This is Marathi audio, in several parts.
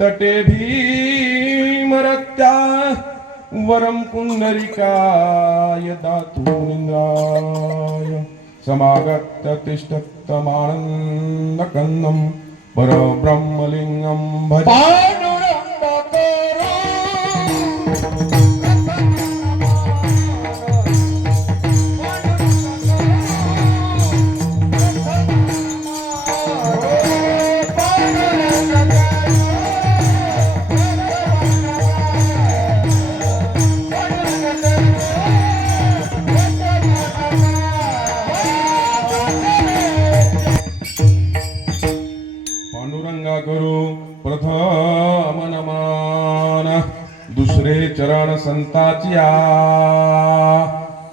तटे भीमरत्या वरम पुंडरीकाय दातुनिंद्राय समागत्य तिष्ठत्तमानन्दकन्दं परब्रह्मलिङ्गं भजे करू प्रथम नमन दुसरे चरण संताचिया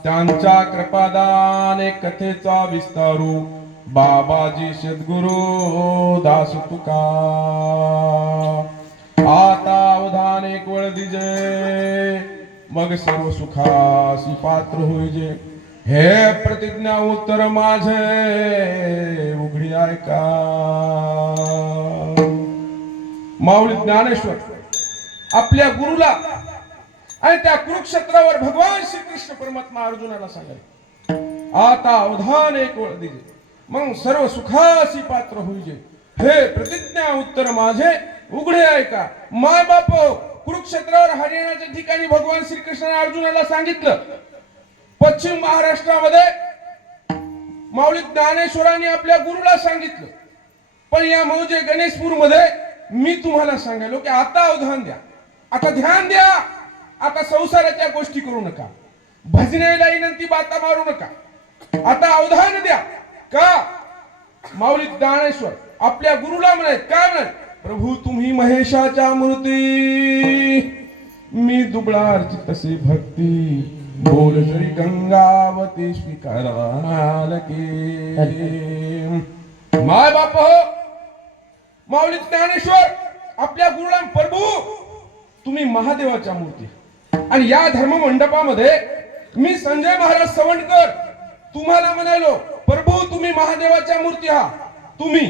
त्यांच्या कृपादाने कथेचा विस्तारू बाबाजी सद्गुरु दास तुका आता अवधान एक वेळ दिजे मग सर्व सुखासी पात्र होईजे हे प्रतिज्ञा उत्तर माझे उघडी ऐका माऊली ज्ञानेश्वर आपल्या गुरुला आणि त्या कुरुक्षेत्रावर भगवान श्रीकृष्ण परमात्मा अर्जुनाला सांगाले आता अवधान एक वेळ दिजे मग सर्व सुखासी पात्र होईजे हे प्रतिज्ञा उत्तर माझे उघडे ऐका माय बाप कुरुक्षेत्रावर हरियाणाच्या ठिकाणी भगवान श्रीकृष्णाने अर्जुनाला सांगितलं पश्चिम महाराष्ट्रामध्ये माऊली ज्ञानेश्वरांनी आपल्या गुरुला सांगितलं पण या मौजे गणेशपूर मध्ये मी तुम्हाला सांगायलो की आता अवधान द्या आता ध्यान द्या आता संसाराच्या गोष्टी करू नका भजनेला विनंती बाता मारू नका आता अवधान द्या का माऊली ज्ञानेश्वर आपल्या गुरुला म्हणाले काय म्हणाले प्रभू तुम्ही महेशाच्या मूर्ती मी दुबळा अर्चित तसे भक्ती बोल श्री गंगावती स्वीकाराल के माय बाप हो माऊली ज्ञानेश्वर आपल्या गुरुला प्रभू तुम्ही महादेवाच्या मूर्ती आणि या धर्म मंडपामध्ये मी संजय महाराज सवंडकर तुम्हाला म्हणालो प्रभू तुम्ही महादेवाच्या मूर्ती आहात तुम्ही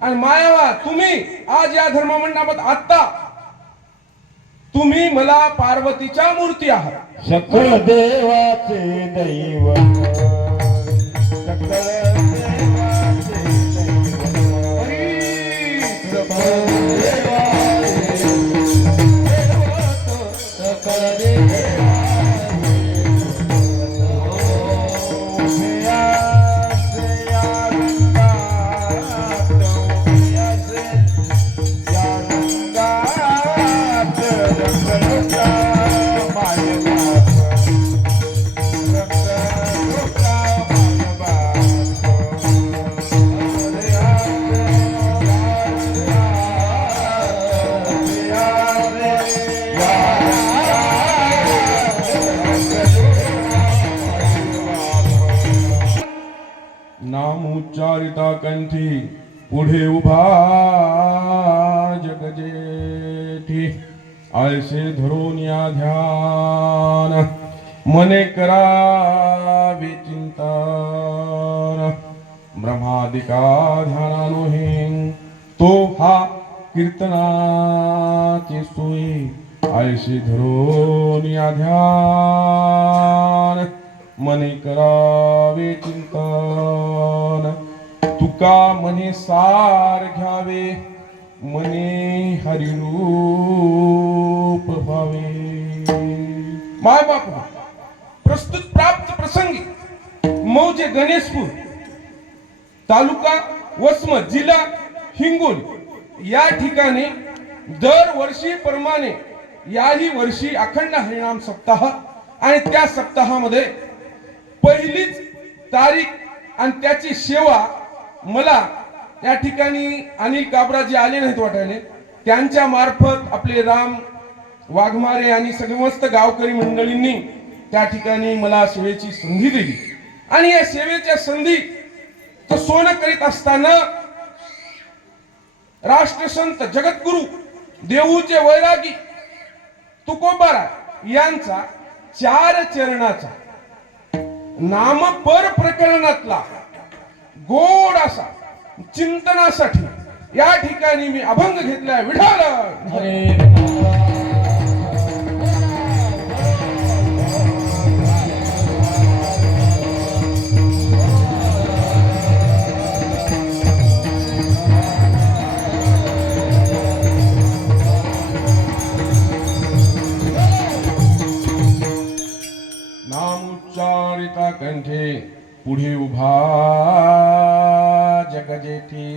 आणि मायावा तुम्ही आज या धर्म मंडपात आता तुम्ही मला पार्वतीच्या मूर्ती आहात सकळ देवाचे दैवत सकळ देवाचे नामुच्चारिता कंठी पुढे उभा जगजेठी आळसे धरून या ध्यान मने करावे चिंतन ब्रह्मादिका ध्यानानुहे तो हा कीर्तनाची सोयी आळसे धरून या ध्यान मने करावे चिंतन तुका मने सार घ्यावे मने हरिरूप भावे माय बाप प्रस्तुत प्राप्त प्रसंगी मौजे गणेशपूर तालुका वसमत जिल्हा हिंगोली या ठिकाणी दरवर्षी प्रमाणे याही वर्षी अखंड हरिनाम सप्ताह आणि त्या सप्ताहामध्ये पहिलीच तारीख आणि त्याची सेवा मला या ठिकाणी अनिल काबराजी आले नाहीत वाटायले त्यांच्या मार्फत आपले राम वाघमारे आणि समस्त गावकरी मंडळींनी त्या ठिकाणी मला सेवेची संधी दिली आणि या सेवेच्या संधी तो सोनं करीत असताना राष्ट्रसंत जगद्गुरु देऊचे वैरागी तुकोबारा यांचा 4 चरणाचा नामपर प्रकरणातला गोड असा चिंतनासाठी या ठिकाणी मी अभंग घेतलाय विठाल. हरे नामुच्चारिता कंठे पुढे उभा जगजेठी.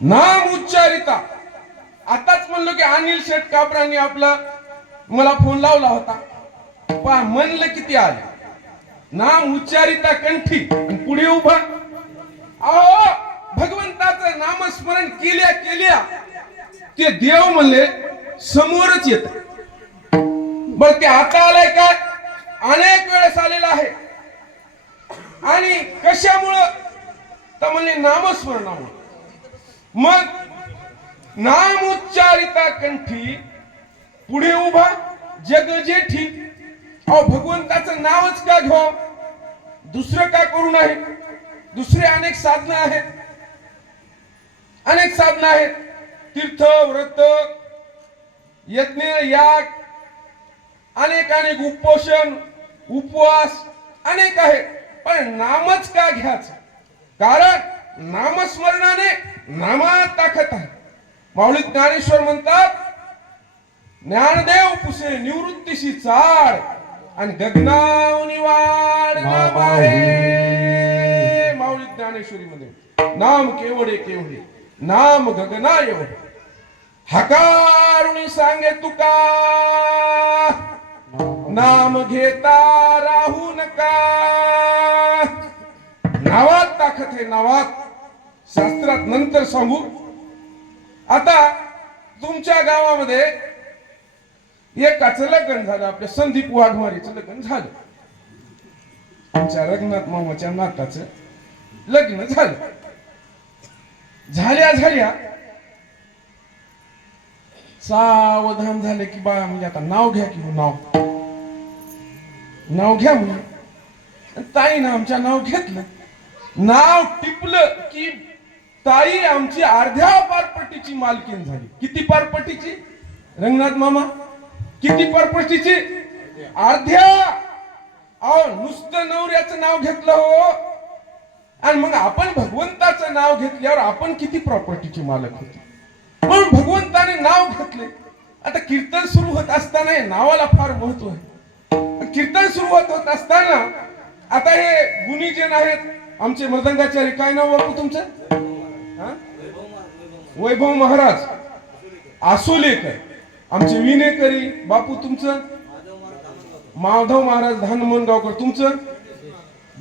नाम उच्चारिता. आताच म्हणलो की अनिल शेठ कापरांनी आपला मला फोन लावला होता. पहा म्हणलं किती आले. नाम उच्चारिता कंठी आणि पुढे उभा. अहो भगवंताचं नामस्मरण केल्या केल्या ते देव म्हणले समोरच येत. बर ते आता आलंय काय? अनेक वेळेस आलेला आहे. आणि कशामुळं तर म्हणले नामस्मरणामुळे. मग नाम उच्चारिता कंठी पुढे उभा जग जेठी. अहो भगवंताचं नावच का घ्यावं? दुसरं का करू नये? दुसरे अनेक साधनं आहेत. अनेक साधनं आहेत. तीर्थ व्रत यज्ञ याग अनेक अनेक उपोषण उपवास अनेक आहेत. पण नामच का घ्यायचं? कारण नामस्मरणाने नामात ताकद आहे. माऊली ज्ञानेश्वर म्हणतात ज्ञानदेव पुसे निवृत्तीशी चाड आणि गगनावनी वाढ नाम आहे. माऊली ज्ञानेश्वरी मध्ये नाम केवढे केवढे नाम गगना एवढे. हकारुणी सांगे तुका नाम घेता राहू नका. नावात ताकद आहे. नावात. शास्त्रात नंतर सांगू. आता तुमच्या गावामध्ये एकाचं लग्न झालं. आपल्या संदीप वाघमारेचं लग्न झालं. आमच्या रघुनाथ मामाच्या नाताचं लग्न झालं. झाल्या झाल्या सावधान झाले की बा म्हणजे आता नाव घ्या की नाव घ्या म्हणजे ताईनं आमच्या नाव घेतलं. नाव टिपलं की ताई आमची अर्ध्या पारपट्टीची मालकीन झाली. किती पारपट्टीची रंगनाथ मामा? किती पारपट्टीची? अर्ध्या. अहो नुसतं नवऱ्याचं नाव घेतलं हो. आणि मग आपण भगवंताचं नाव घेतल्यावर आपण किती प्रॉपर्टीचे मालक होते. म्हणून भगवंताने नाव घेतले. आता कीर्तन सुरू होत असताना हे नावाला फार महत्व आहे. कीर्तन सुरू होत असताना आता हे गुणीजन आहेत आमचे मृदंगाचार्य. काय नाव बापू तुमचं? वैभव महाराज आसोलेकर. आमचे विनेकरी बापू तुमचं माधव महाराज धानमनगावकर. तुमचं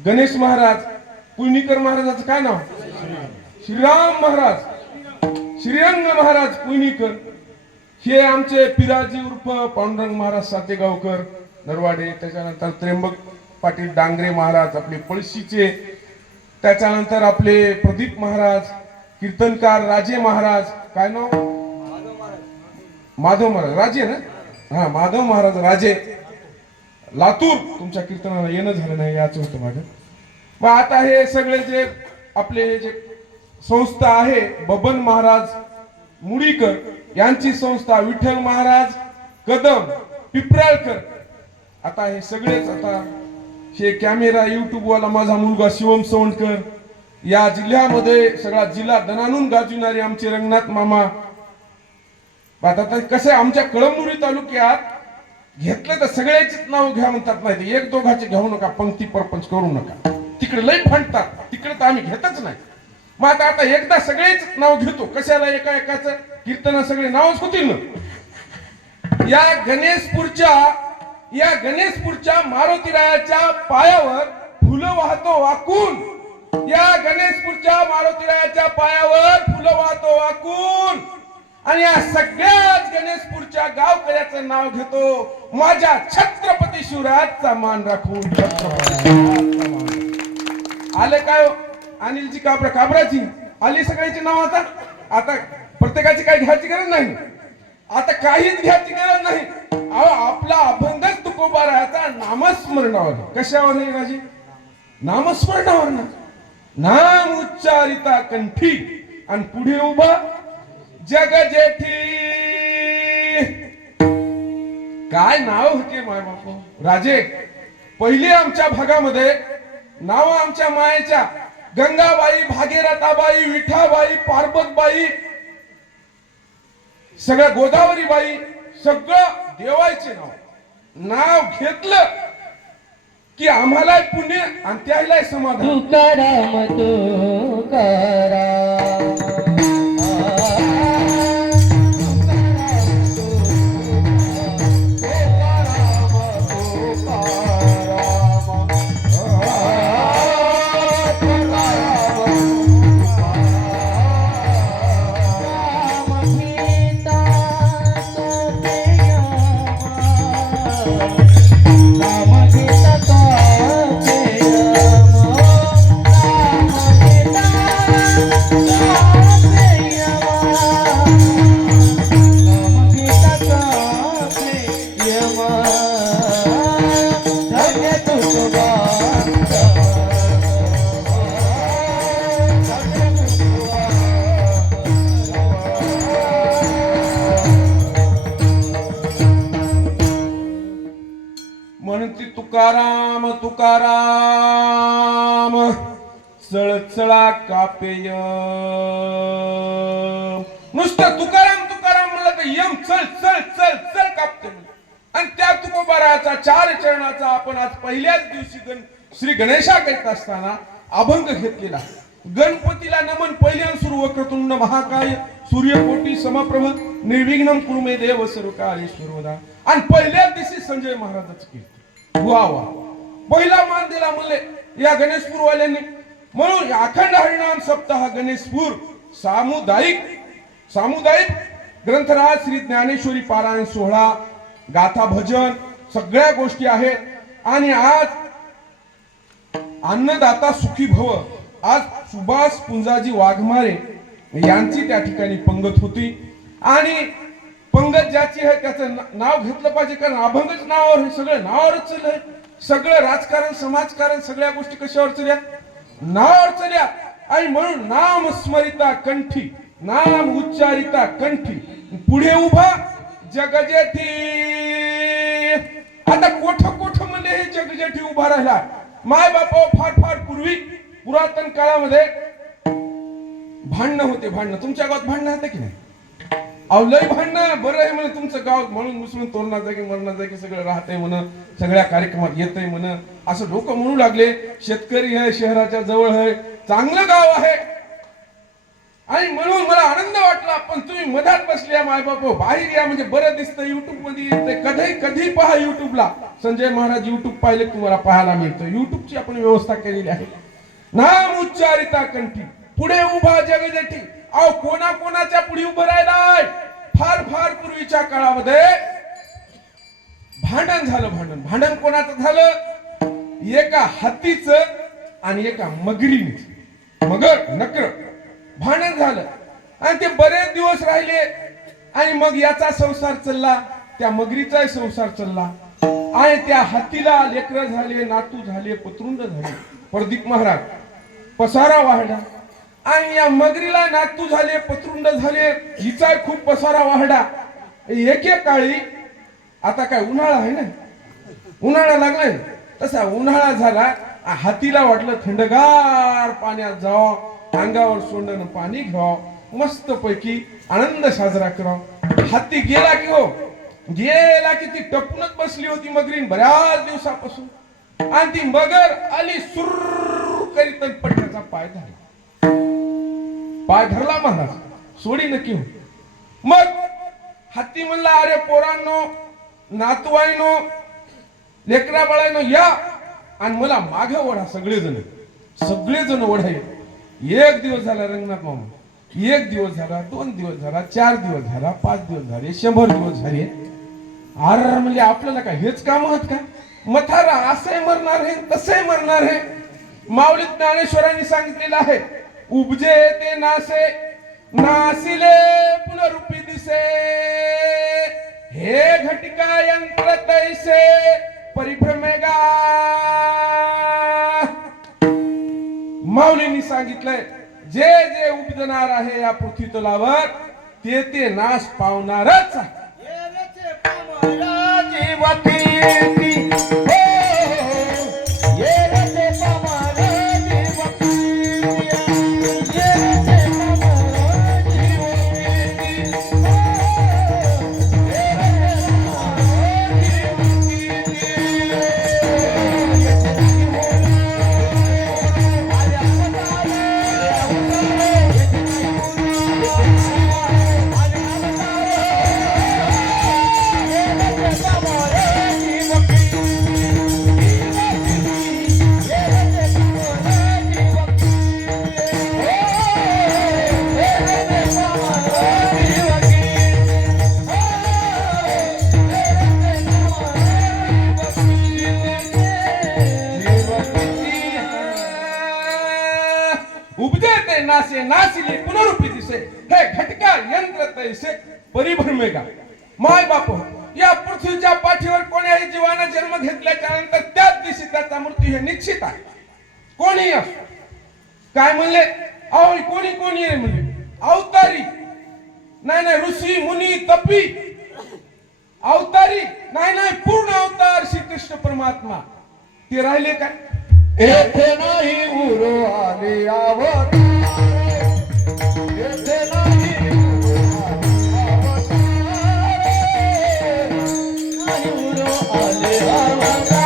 गणेश महाराज पुणीकर. महाराजाचं काय नाव? श्रीराम महाराज श्रीरंग महाराज पुणीकर. हे आमचे पिराजी उर्फ पांडुरंग महाराज सातेगावकर नरवाडे. त्याच्यानंतर त्र्यंबक पाटील डांगरे महाराज आपले पळशीचे. त्याच्यानंतर आपले प्रदीप महाराज कीर्तनकार राजे महाराज. काय नाव? माधव महाराज राजे ना. हा माधव महाराज राजे लातूर. तुमच्या कीर्तनाला येणं झालं नाही याच होतं माझं. मग आता हे सगळे जे आपले जे संस्था आहे बबन महाराज मुडीकर यांची संस्था, विठ्ठल महाराज कदम पिपराळकर. आता हे सगळेच आता हे कॅमेरा युट्यूब वाला माझा मुलगा शिवम सवंडकर. या जिल्ह्यामध्ये सगळा जिल्हा दणानून गाजविणारे आमचे रंगनाथ मामा. आता कसं आमच्या कळमनुरी तालुक्यात घेतलं तर सगळ्याचीच नाव घ्या म्हणतात. नाही एक दोघाचे घेऊ नका. पंक्ती परपंच करू नका. तिकडे लय फांडतात. तिकडे तर आम्ही घेतच नाही. मग आता एकदा सगळेच नाव घेतो. कशाला एका एकाचं कीर्तन सगळे नावच होतील ना. या गणेशपूरच्या मारुतीरायाच्या पायावर फुलं वाहतो वाकून. या गणेशपूरच्या मारुतीरायाच्या पायावर फुलं वाहतो वाकून. आणि या सगळ्याच गणेशपूरच्या गावकऱ्याचं नाव घेतो. माझ्या छत्रपती शिवरायाचा मान राखून. आले काय अनिलजी काबराची आली सगळ्यांची नाव. आता प्रत्येकाची काही घ्यायची गरज नाही. आता काहीच घ्यायची गरज नाही. आपला अभंगच तुकोबा राहायचा नामस्मरणावर. कशावर राजे? नामस्मरणावर ना. नाम उच्चारिता कंठी आणि पुढे उभा जग जेठी. काय नाव होते माय बापू राजे. पहिली आमच्या भागामध्ये नाव आमच्या मायेच्या गंगाबाई, भागीरथाबाई, विठाबाई, पार्वतबाई, सगळ्या गोदावरीबाई, सगळं देवायचे नाव घेतलं की आम्हाला पुण्य आणि त्याला समाधान. तुकाराम तुकाराम म्हणती तुकाराम तुकाराम चळचळा कापेय. नुसतं तुकाराम तुकाराम म्हणलं तर यम चल चल चल चल कापते. आणि त्या तुकोबाराचा 4 चरणाचा आपण आज पहिल्याच दिवशी श्री गणेशा करीत असताना अभंग घेतलेला. गणपतीला नमन पहिल्यान सुरू वक्रतुंड महाकाय सूर्यकोटी समप्रभ निर्विघ्नं कुरु मे देव सर्व कार्येश्वरदा. आणि पहिल्याच दिवशी संजय महाराजच केले. वा वा पहिला मान दिला म्हणले या गणेशपूर वाल्यांनी. म्हणून अखंड हरिनाम सप्ताह गणेशपूर सामुदायिक ग्रंथराज श्री ज्ञानेश्वरी पारायण सोहळा, गाथा भजन सगळ्या गोष्टी आहेत. आणि आज अन्नदाता सुखी भव. आज सुभाष पुंजाजी वाघमारे यांची त्या ठिकाणी पंगत होती. आणि पंगत ज्याची आहे त्याचं नाव घेतलं पाहिजे, कारण अभंगच नावावर आहे. सगळं नावावरच चाललंय. सगळं राजकारण समाजकारण सगळ्या गोष्टी कशावर चल्या, नावावर चल्या. आणि म्हणून नाम स्मरिता कंठी, नाम उच्चारिता कंठी, पुढे उभा जगजेठी. आता कोठ मध्ये हे जगजेठी उभा राहिला. माय बापा फार पूर्वी पुरातन काळामध्ये भांडणं होते. तुमच्या गावात भांडणं होते की नाही? अहो लय भांडणं. बरं आहे म्हणे तुमचं गाव, म्हणून मुसळून तोरणा जागी मरणा जागी सगळं राहतंय म्हण, सगळ्या कार्यक्रमात येतंय म्हण, असं लोक म्हणू लागले. शेतकरी आहे, शहराच्या जवळ आहे, चांगलं गाव आहे. आणि म्हणून मला आनंद वाटला. पण तुम्ही मधात बसल्या माय बापा बाहेर या म्हणजे बरं दिसतं. युट्यूब मध्ये येते, कधी पहा युट्यूबला. संजय महाराज युट्यूब पाहिले तुम्हाला पाहायला मिळतं. युट्यूबची आपण व्यवस्था केलेली आहे. नाम उच्चारिता कंठी, पुढे उभा जगजेठी. अहो कोणाच्या पुढे उभं राहिलाय. फार पूर्वीच्या काळामध्ये भांडण झालं. भांडण कोणाचं झालं? एका हत्तीचं आणि एका मगरीचं, मगर नकर भांडण झालं. आणि ते बरेच दिवस राहिले. आणि मग याचा संसार चालला, त्या मगरीचाही संसार चालला. आणि त्या हत्तीला लेकरं झाले, नातू झाले, पत्रुंड झाले. प्रदीप महाराज पसारा वाढला. आणि या मगरीला नातू झाले, पत्रुंड झाले, हिचा खूप पसारा वाढला. एके काळी आता काय उन्हाळा आहे ना, उन्हाळा लागलाय तसा उन्हाळा झाला. हातीला वाटलं थंडगार पाण्यात जावं, अंगावर सोंडण पाणी घ्यावं, मस्त पैकी आनंद साजरा करावा. हाती गेला की ती टपूनच बसली होती मगरीन बऱ्याच दिवसापासून. आणि ती मगर आली सुर करीत पट्ट्याचा पाय धरला महाराज, सोडी नक्की हो. मग हत्ती म्हणला, अरे पोरांनो, नातवाईनो, लेकरा बाळांनो, या आणि मला माग ओढा. सगळेजण ओढाय. 1 दिवस झाला रंगनाथ मामा, 1 दिवस झाला, 2 दिवस झाला, 4 दिवस झाला, 5 दिवस झाले, 100 दिवस झाले. अरे म्हणजे आपल्याला काय हेच काम आहात का? मथारा असंही मरणार आहे, तसंही मरणार आहे. माऊली ज्ञानेश्वरांनी सांगितलेलं आहे, उपजे ते नासे, नासिले पुनरुपी दिसे, हे घटिका यंत्र तैसे परिभ्रमेगा. माऊलींनी सांगितलंय जे जे उपजणार आहे या पृथ्वी तलावर ते ते नाश पावणारच आहे. उपजे ते नासे नासिले पुनरुपी दिसे हे घटका यंत्र तैसे परिभ्रमेगा. माय बाप या पृथ्वीच्या पाठीवर कोण्याही जीवानं जन्म घेतल्याच्या नंतर त्याच दिवशी त्याचा मृत्यू हे निश्चित आहे. कोणी असो. काय म्हणले अहो कोणी कोणी आहे म्हणले अवतारी नाही नाही ऋषी मुनी तपी अवतारी नाही नाही पूर्ण अवतार श्री कृष्ण परमात्मा ते राहिले काय येथे नाही गुरु आले अवतार येथे नाही गुरु आले अवतार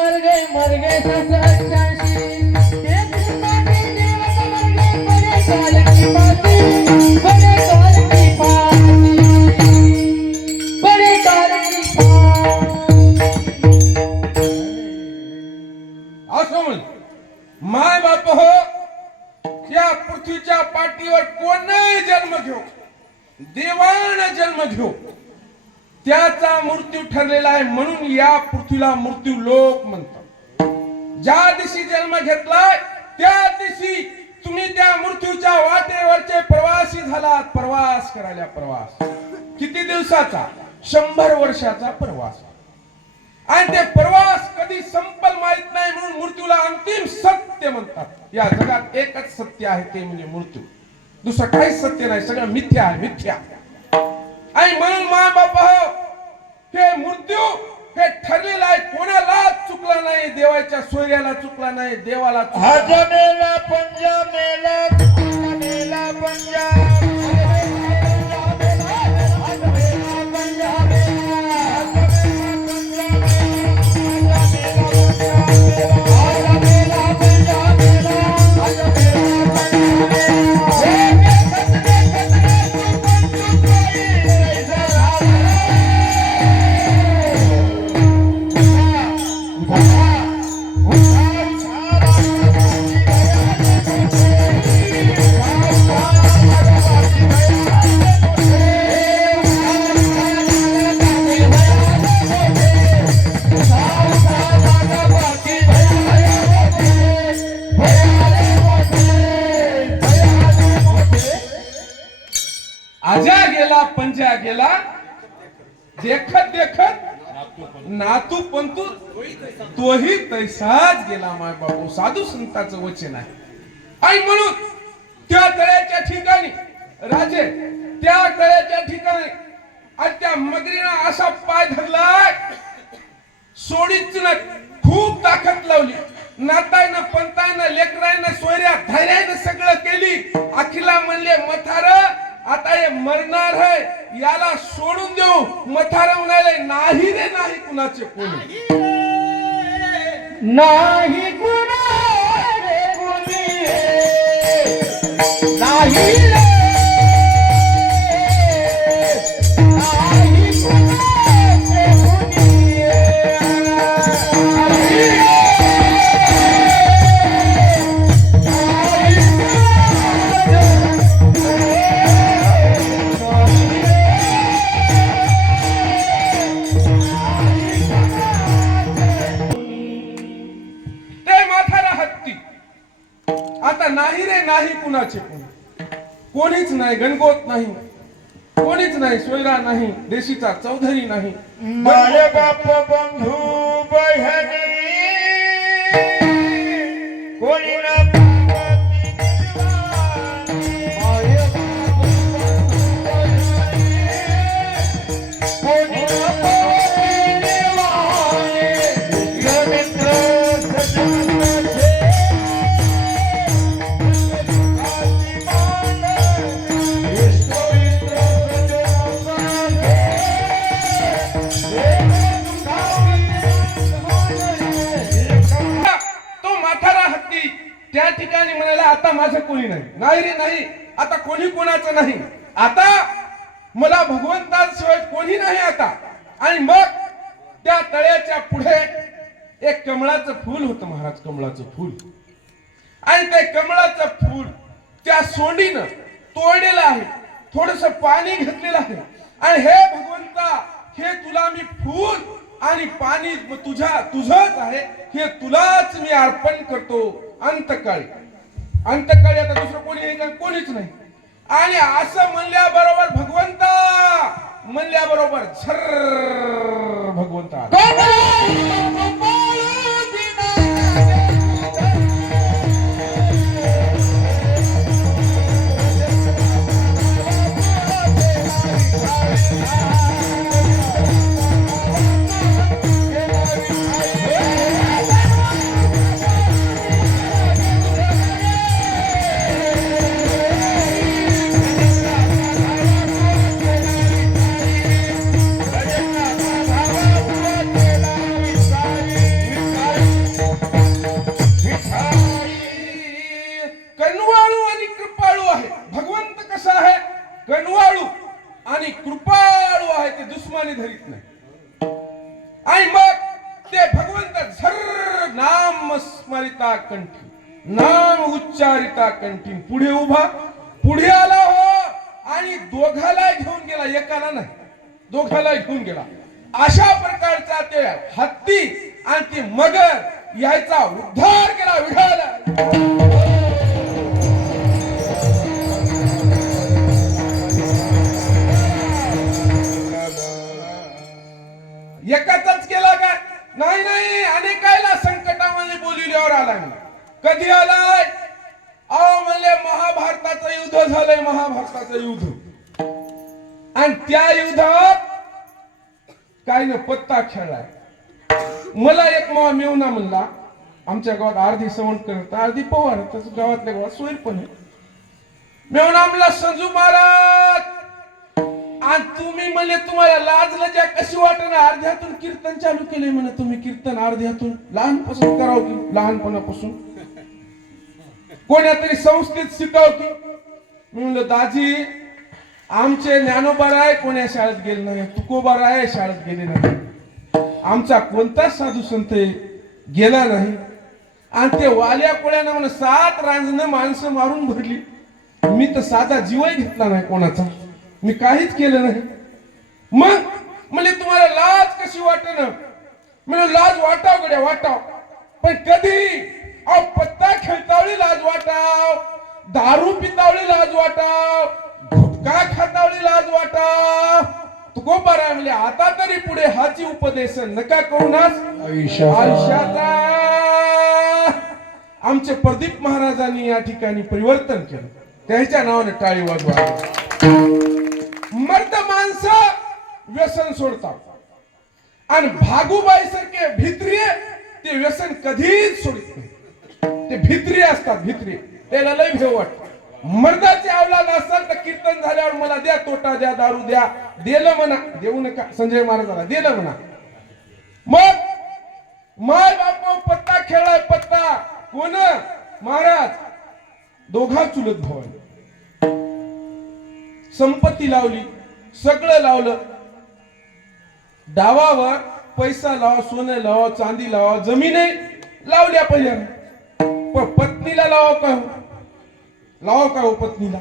मर गए बड़े काल की बातें बड़े काल की बड़े काल की असं म्हण माय बाप हो या पृथ्वीच्या पाठीवर कोणीही जन्म घेऊ देवान जन्म घेऊ त्याचा मृत्यू ठरलेला आहे म्हणून या पृथ्वीला मृत्यू लोक म्हणतात. ज्या दिवशी जन्म घेतलाय त्या दिवशी तुम्ही त्या मृत्यूच्या वाटेवरचे प्रवासी झालात. प्रवास करायला प्रवास किती दिवसाचा 100 वर्षाचा प्रवास आणि ते प्रवास कधी संपल माहित नाही म्हणून मृत्यूला अंतिम सत्य म्हणतात. या जगात एकच सत्य आहे ते म्हणजे मृत्यू. दुसरं काहीच सत्य नाही सगळं मिथ्या आहे मिथ्या. आणि म्हणून माय बापा हे मृत्यू हे ठरलेलं आहे कोणाला चुकला नाही देवाच्या सोयऱ्याला चुकला नाही देवाला मेला पंजा मेला पंजा आजा गेला पंजा गेला देखत देखत नातू पंतू तोही तैसाच गेला माय बाबू साधू संतांचं वचन आहे. आणि म्हणून त्या तळ्याच्या ठिकाणी राजे त्या तळ्याच्या ठिकाणी आणि त्या मगरीनं असा पाय धरलाय सोडीच ना खूप ताकद लावली. नातायनं पंतायनं लेकरायनं सोयऱ्या धैर्यानं सगळं केली. अखिला म्हणले मथार आता हे मरणार आहे याला सोडून देऊ. मथार म्हणाले नाही रे नाही कुणाचे कोणी नाही गुना रे गुनी नाही रे नाही गुना रे गुनी आता नाही रे नाही कुणाचे कोणीच नाही, गणगोत नाही, कोणीच नाही, सोयरा नाही, देशीचा चौधरी नाही, माय बाप बंधू बहिणी कोणी ना पावती निर्वाणी. माय बाप बंधू बहिणी कोणी ना पावती निर्वाणी. प्रिय मित्र सजनाचे सुखाची मान. इष्टमित्र सजनाचे तो म्हातारा हत्ती त्या ठिकाणी म्हणाला आता माझं कोणी नाही, नाही रे नाही, आता कोणी कोणाचं नाही, आता मला भगवंताशिवाय कोणी नाही आता. आणि मग त्या तळ्याच्या पुढे एक कमळाचं फूल होतं महाराज, कमळाचं फूल. आणि ते कमळाचं फूल त्या सोंडीनं तोडलेलं आहे, थोडस पाणी घेतलेलं आहे. आणि हे भगवंता, हे तुला मी फूल आणि पाणी तुझंच आहे, हे तुलाच मी अर्पण करतो. अंतकाळी आता दुसरं कोणी आहे का? कोणीच नाही. आणि असं म्हणल्याबरोबर भगवंता म्हणल्याबरोबर झर भगवंता कनवाळू आणि कृपाळू आहे. भगवंत कसा आहे? कनवाळू आणि कृपाळू आहे, ते दुश्मनी धरीत नाही. आणि मग ते भगवंत झर नाम स्मरिता कंठी, नाम उच्चारिता कंठी, पुढे उभा, पुढे आला हो आणि दोघाला घेऊन गेला, एकाला नाही, दोघाला घेऊन गेला. अशा प्रकारचा ते हत्ती आणि ती मगर याचा उद्धार केला विठाला. एकाचाच केला काय? नाही नाही, अनेकायला संकटामध्ये बोलिल्यावर आलाय. कधी आलाय? अहो म्हणले महाभारताचं युद्ध झालंय, महाभारताचं युद्ध. आणि त्या युद्धात काय न पत्ता खेळलाय. मला एक मेवना म्हणला, आमच्या गावात अर्धी सवंत करत अर्धी पवार, तसं गावातल्या गावात सोयीर पण आहे. मेवना म्हणला, संजू महाराज आणि तुम्ही म्हणले तुम्हाला लाज लज्जा कशी वाटणं, अर्ध्यातून कीर्तन चालू केले म्हणे तुम्ही. कीर्तन अर्ध्यातून लहानपासून करावं की? लहानपणापासून कोण्या तरी संस्थेत शिकाव की? मी म्हणलं दाजी आमचे ज्ञानोबा कोण्या शाळेत गेले नाही, तुकोबा शाळेत गेले नाही, आमचा कोणताच साधू संत गेला नाही. आणि ते वाल्या कोळ्यानं म्हणून 7 रांजणं माणसं मारून भरली. मी तर साधा जीवही घेतला नाही कोणाचा, मी काहीच केलं नाही. मग म्हणजे तुम्हाला लाज कशी वाटणं? म्हणजे लाज वाटाव गड्या वाटाव, पण कधी? अहो पत्ता खेळतावळी लाज वाटाव, दारू पितावळी लाज वाटाव, गुटखा खातावळी लाज वाटाव. तुकोबाराय म्हणले आता तरी पुढे हाची उपदेश नका करूनच आयुष्याचा. आमचे प्रदीप महाराजांनी या ठिकाणी परिवर्तन केलं, त्याच्या नावाने टाळी वाजवा. मर्द माणसं व्यसन सोडतात आणि भागूबाई सारखे भित्रिये ते व्यसन कधीच सोडित नाही. ते भित्री असतात, भित्री, त्याला लय भेव वाटत. मर्दाची अवलाद असेल तर कीर्तन झाल्यावर मला द्या, तोटा द्या, दारू द्या, दिलं म्हणा, देऊ नका. संजय महाराजाला दिलं म्हणा. मग माय बाप पत्ता खेळाय, पत्ता कोण? महाराज. दोघा चुलत भावाने संपत्ती लावली, सगळं लावलं. डावावर पैसा लावा, सोनं लावा, चांदी लावा, जमिनी लावल्या पहिल्या. पण पत्नीला लावा का? लावा का हो पत्नीला?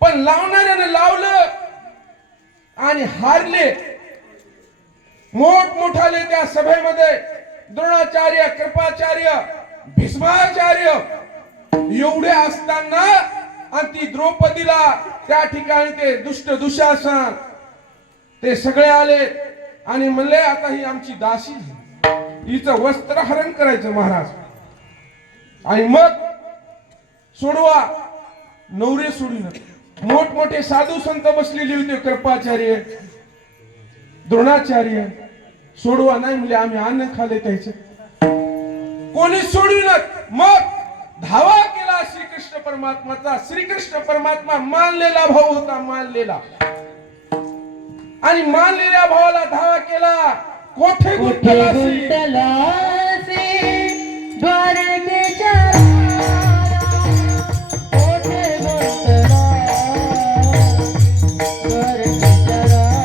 पण लावणाऱ्यानं लावलं आणि हारले. मोठमोठाले त्या सभेमध्ये द्रोणाचार्य, कृपाचार्य, भीष्माचार्य एवढे असताना आणि ती द्रौपदीला त्या ठिकाणी ते दुष्ट दुशासन ते सगळे आले आणि म्हणले आता ही आमची दासी झाली. हिचं वस्त्र हरण करायचं महाराज. आणि मग सोडवा नवरे सोडून मोठमोठे साधू संत बसलेले होते. कृपाचार्य द्रोणाचार्य सोडवा नाही म्हणजे आम्ही अन्न खाले त्याचे कोणी सोडूनच. मग धावा केला श्रीकृष्ण परमात्माचा. श्रीकृष्ण परमात्मा मानलेला भाऊ होता मानलेला. आणि मानलेल्या भावाला धावा केला. कोठे गुंतलासी गुंतलासी द्वारकेच्या राया. कोठे गुंतला द्वारकेच्या राया.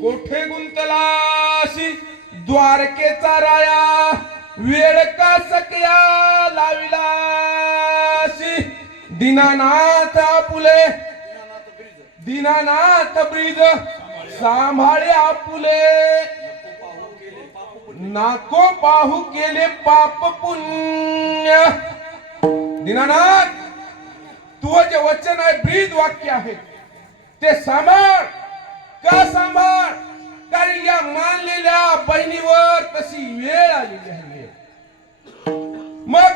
कोठे गुंतलासी द्वारकेचा राया. वेळ का सक्या लाविलासी. दीनानाथ आपुले दीनानाथ ब्रीद सांभाळे आपुले. नाको पाहू केले पाप पुण्य. दीनानाथ तुझं जे वचन आहे ब्रीद वाक्य आहे ते सांभाळ. का सांभाळ? कारण या मानलेल्या बहिणीवर तशी वेळ आलेली आहे. मग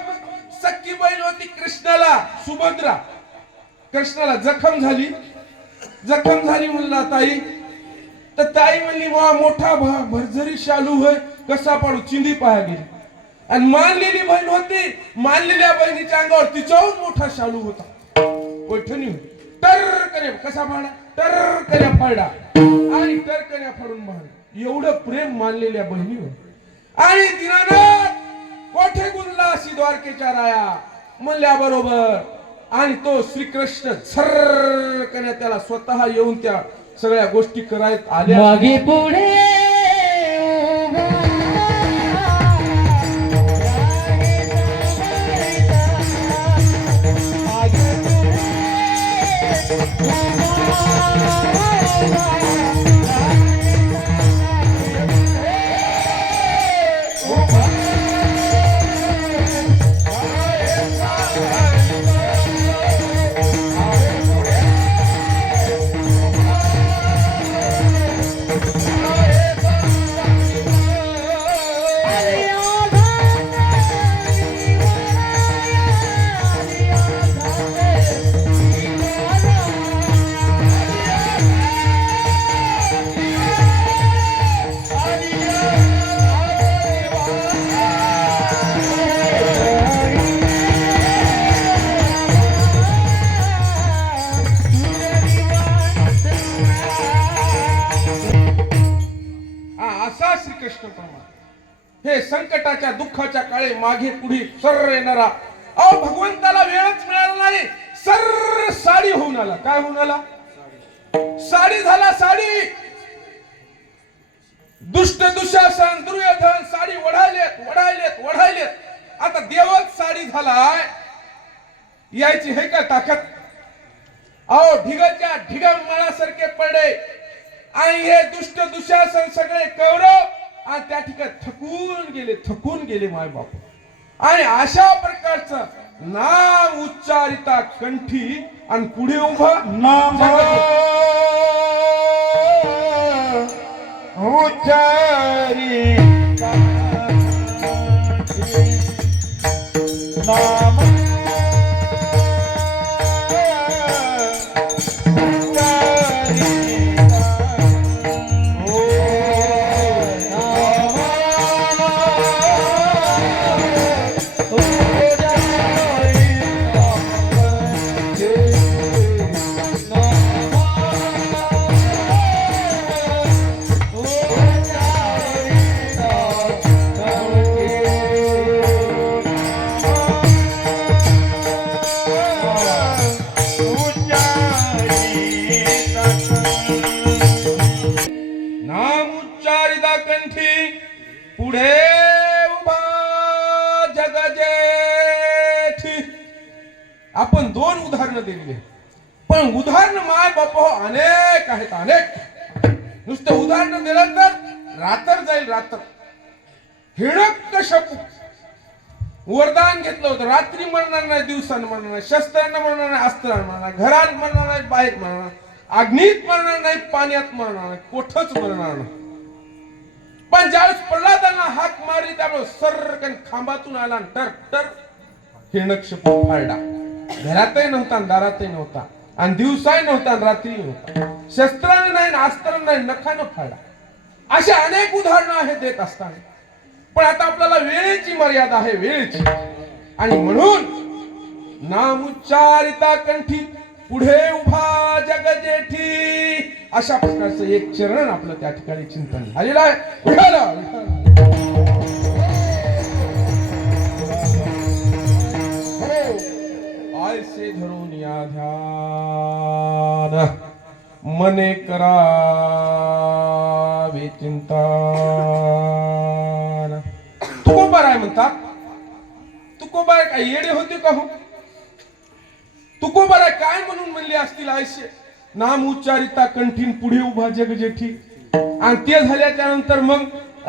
सख्खी बहीण होती कृष्णाला सुभद्रा. कृष्णाला जखम झाली म्हणला ताई. तर ताई म्हणली वा मोठा भरझरी शालू होय कसा पाडू चिंदी पाया गेली. आणि मानलेली बहीण होती. मानलेल्या बहिणीच्या अंगावर तिच्याहून मोठा शालू होता पैठणी होती. टरकऱ्या कसा फाडा टरकऱ्या फाडा आणि टरकऱ्या फाडून मारला. एवढं प्रेम मानलेल्या बहिणीवर. आणि दीनानाथ कोठे गुंतला अशी द्वारकेच्या राया म्हणल्या बरोबर. आणि तो श्रीकृष्ण झर्रकने त्याला स्वतः येऊन त्या सगळ्या गोष्टी करायत आल्या. मागे पुढे श्रीकृष्ण परमात्मा हे संकटाच्या दुःखाच्या काळी मागे पुढे सर्र येणारा. अहो भगवंताला वेळच मिळाला नाही. सर्र साडी होऊन आला. काय होऊन आला? साडी झाला. साडी दुष्ट दुशासन दुर्योधन साडी वढायलेत. आता देवच साडी झालाय. यायची हे का ताकद? अहो ढिगाच्या ढिगा माळासारखे पडे. आणि हे दुष्ट दुशासन सगळे कौरव आणि त्या ठिकाणी थकून गेले माय बाप. आणि अशा प्रकारचं नाम उच्चारिता कंठी आणि पुढे उभं नाम उच्चारी नाम नाम उच्चारिता कंठी पुढे उभा जगजेठी. आपण दोन उदाहरणं दिली, पण उदाहरण माय बाप अनेक आहेत, अनेक. नुसतं उदाहरण दिलं तर रात्र जाईल, रात्र. हिरण्यकश्यपू वरदान घेतलं होतं, रात्री मरणार नाही, दिवसानं मरणार नाही, शस्त्रांना मरणार नाही, अस्त्रांना मरणार नाही, घरात मरणार नाही, बाहेर मरणार नाही, अग्नीत मरणार नाही, पाण्यात मरणार नाही, कोठच मरणार नाही. पण ज्यावेळेस प्रल्हादांना हाक मारली त्यामुळे सर्रकन खांबातून आला आणि टर टर हिरण्यकश्यपू फाडला. घरातही नव्हता, दारातही नव्हता, आणि दिवसाही नव्हता, आणि रात्रीही नव्हता. शस्त्राने नाही, अस्त्राने नाही, नखानं फाडला. अशी अनेक उदाहरणं आहेत देत असताना, पण आता आपल्याला वेळेची मर्यादा आहे, वेळेची. आणि म्हणून नाम उच्चारिता कंठी पुढे उभा जगजेठी, अशा प्रकारचं एक चरण आपलं त्या ठिकाणी चिंतन झालेलं आहे. विठाला, विठाला. आयसे धरून या ध्यान मने करावे चिंतन. तुकोबा राय म्हणतात, तुकोबा काय येडे होते का हो? तुकोबा राय काय म्हणून म्हणले असतील आयसे नाम उच्चारिता कंठीन पुढे उभा जगजेठी, आणि ते झाल्याच्या नंतर मग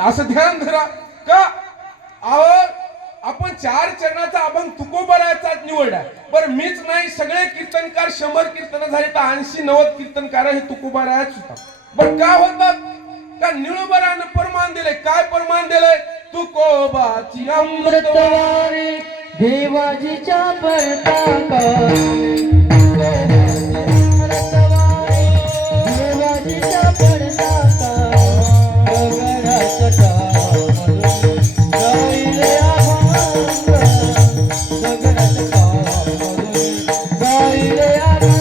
असं ध्यान धरा का अहो आपण 4 चरणाचा अभंग तुकोबराचाच निवडला. बरं मीच नाही, सगळे कीर्तनकार 100 कीर्तन झाले तर 80-90 कीर्तनकार हे तुकोबराच होता. बरं का होतात का निळोबरानं परमान दिले. काय परमान दिलंय? तुकोबाची अमृतवाणी देवाजीच्या परताकानी, देवाजीच्या परताकानी, गगनाच्या टाळमधून गायले अभंग, गगनाच्या टाळमधून गायले अभंग.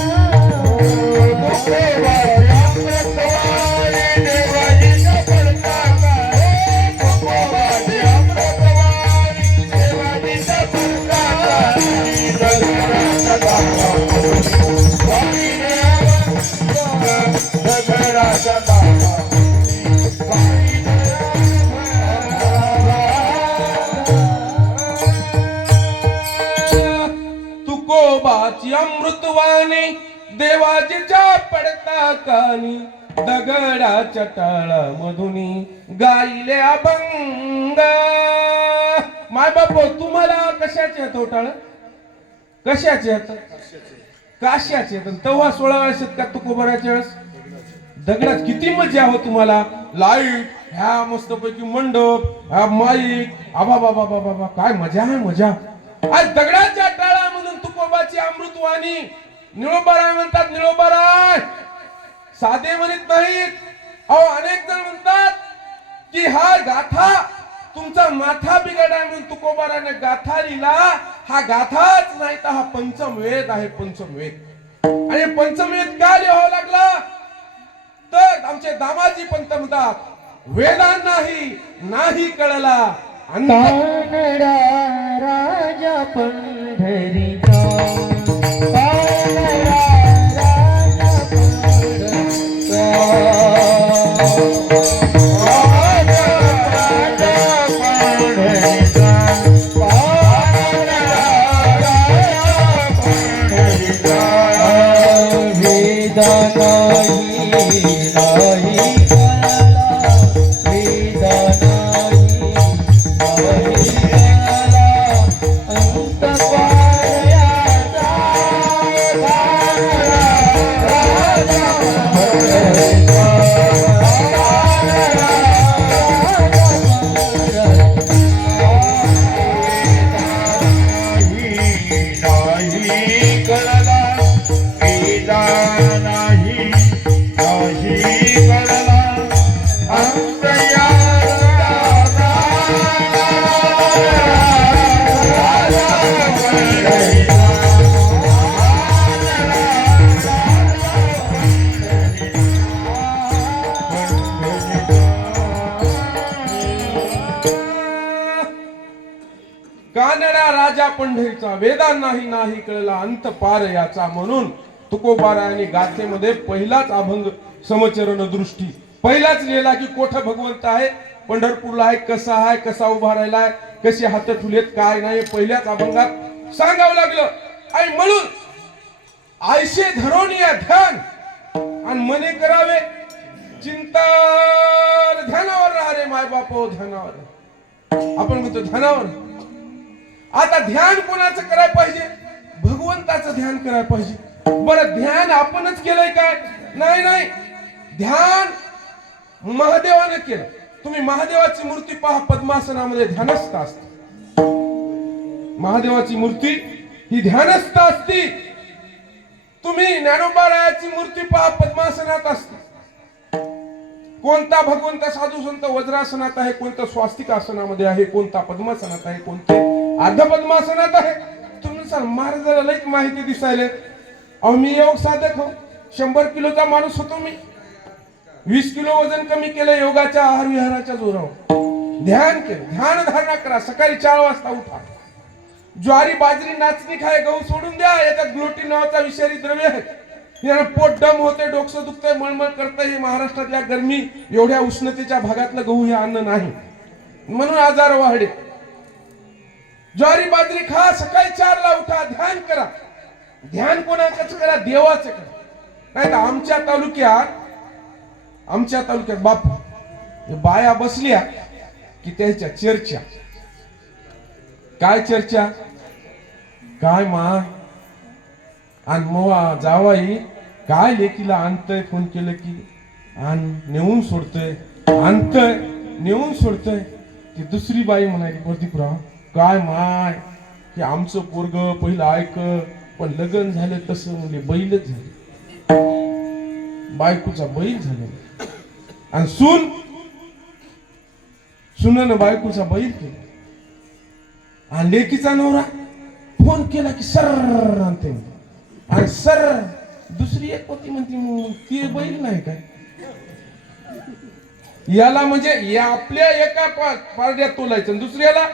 तुकोबाची अमृतवाणी देवाजीच्या पडता कानी, दगडाच्या टाळामधुनी गायले अभंग. माय बाप तुम्हाला कशाचे आहेत टाळ? कशाचे आहेत? काश्याचे आहेत. तेव्हा 16व्या शतकात तुकोबराच्या वेळेस दगडात किती मजा हो तुम्हाला. लाईट, ह्या मस्तपैकी मंडप, ह्या माईक, आबा बाबा बाबा बाबा काय मजा आहे, मजा. आज दगडाच्या टाळामधून तुकोबाची अमृतवाणी. निळोबाराय म्हणतात, निळोबाराय साधे म्हणत नाहीत. अहो अनेक जण म्हणतात की हा गाथा तुमचा माथा बिघडाय म्हणून तुकोबाराने गाथा लिहिला. हा गाथाच नाही तर हा पंचम वेद आहे, पंचम वेद. आणि पंचम वेद का लिहावं लागला तर आमचे दामाजी पंत म्हणतात वेदांनाही नाही कळला कानडा राजा पंढरीचा, कानडा राजा पंढरीचा, राजा पंढरीचा, कानडा राजा पंढरीचा. वेद नाही कळला, वेद अंत पायाचा पंढरीचा वेदांनाही नाही कळला अंत पार याचा म्हणून तुकोबारायांनी गाथेमध्ये पहिलाच अभंग समचरण दृष्टी पहिलाच लिहिला की कोठ भगवंत आहे पंढरपूरला आहे कसा उभा राहिलाय कसे हात ठुलेत काय नाही पहिल्याच अभंगात सांगावं लागलं आणि म्हणून आयशे धरून या ध्यान आणि मने करावे चिंतन ध्यानावर राहा रे माय बाप ध्यानावर आपण म्हणतो ध्यानावर आता ध्यान कोणाचं करायला पाहिजे भगवंताचं ध्यान करायला पाहिजे बरं ध्यान आपणच केलंय काय नाही ध्यान महादेवाने केलं तुम्ही महादेवाची मूर्ती पहा पद्मासनामध्ये ध्यानस्थ असते महादेवाची मूर्ती ही ध्यानस्थ असती तुम्ही ज्ञानोबारायाची मूर्ती पहा पद्मासनात असते कोणता भगवंत साधू संत वज्रासनात आहे कोणता स्वास्तिक आसनामध्ये आहे कोणता पद्मासनात आहे कोणते अर्ध पद्मासनात आहे तुम्ही सांग महाराजाला लईच माहिती दिसायले अहो मी योग साधक हो 100 किलोचा माणूस होतो मी 20 किलो वजन कमी केलं योगाच्या आहार विहाराच्या जोरावर ध्यान केलं ध्यान धारणा करा सकाळी 4 वाजता उठा ज्वारी बाजरी नाचणी खाय गहू सोडून द्या याच्यात ग्लुटीन नावाचा विषारी द्रव्य आहे याला पोट डम होते डोकं दुखतंय मळमळ करतंय हे महाराष्ट्रातल्या गरमी एवढ्या उष्णतेच्या भागातलं गहू हे अन्न नाही म्हणून आजार वाढले ज्वारी बाजरी खा सकाळी 4 ला उठा ध्यान करा ध्यान कोणाचं करा देवाचं करा नाही तर आमच्या तालुक्यात बापू बाया बसल्या की त्याच्या चर्चा काय चर्चा काय मा आणि मोवा जावाई काय लेकीला आणतंय फोन केलं की आण नेऊन सोडतंय आणतंय नेऊन सोडतंय ती दुसरी बाई म्हणाली प्रदीपराव काय माय की आमचं पोरग पहिलं ऐक पण लग्न झालं तसं म्हणजे बैलच झाले बायकोचा बैल झाले आणि सुनन बायकोचा बैल केला आणि लेकीचा नवरा फोन केला की सर आणते आणि सर दुसरी एक होती म्हणते ती बैल नाही काय याला म्हणजे या आपल्या एका पारड्यात तोलायचं दुसऱ्याला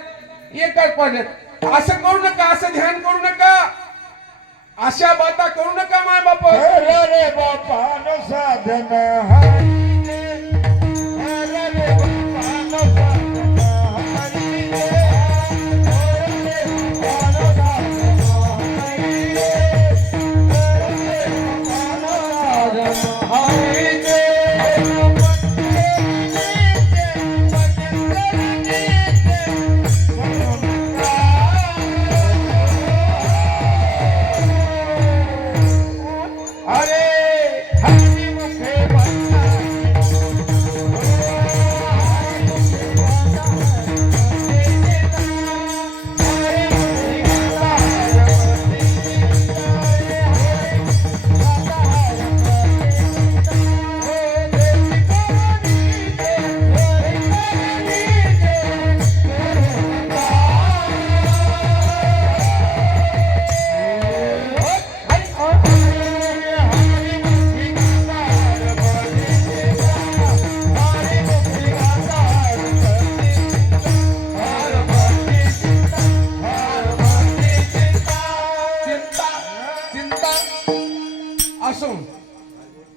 एकाच पारड्यात असं करू नका असं ध्यान करू नका अशा बाता करू नका माय बाप रे बापा न साधन हरी रे बापा न साधन हरी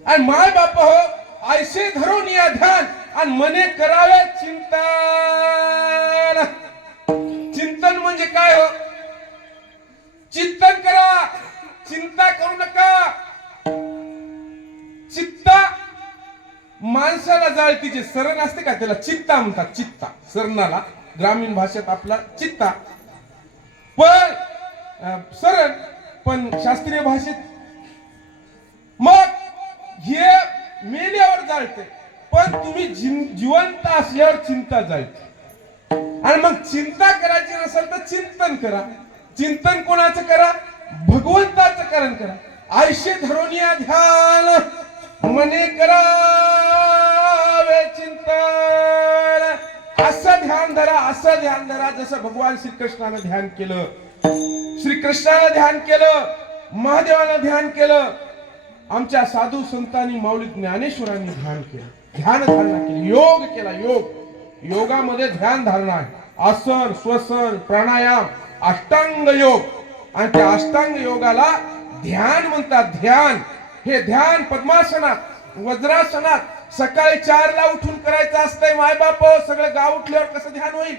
आणि माय बाप हो ऐसे धरून या ध्यान आणि मने करावे चिंतन चिंतन म्हणजे काय हो चिंतन करा चिंता करू नका चित्ता माणसाला जाळतीचे सरण असते का त्याला चित्ता म्हणतात चित्ता सरणाला ग्रामीण भाषेत आपला चित्ता पण सरण पण शास्त्रीय भाषेत मग हे मेल्यावर जाळते पण तुम्ही जिवंत असल्यावर चिंता जाळते आणि मग चिंता करायची नसेल तर चिंतन करा चिंतन कोणाचं करा भगवंताचं करण करा आयशे धरून या ध्यान मने करावे चिंतन असं ध्यान धरा जसं भगवान श्रीकृष्णानं ध्यान केलं श्रीकृष्णानं ध्यान केलं महादेवानं ध्यान केलं आमच्या साधू संतांनी माऊली ज्ञानेश्वरांनी ध्यान केलं ध्यान धारणा केली योग केला योगामध्ये ध्यान धारणा आहे आसन श्वसन प्राणायाम अष्टांग योग, आणि त्या अष्टांग योगाला ध्यान म्हणतात. ध्यान, हे ध्यान पद्मासनात, वज्रासनात सकाळी 4ला उठून करायचं असतंय. माय बाप, सगळं गाव उठल्यावर कसं ध्यान होईल?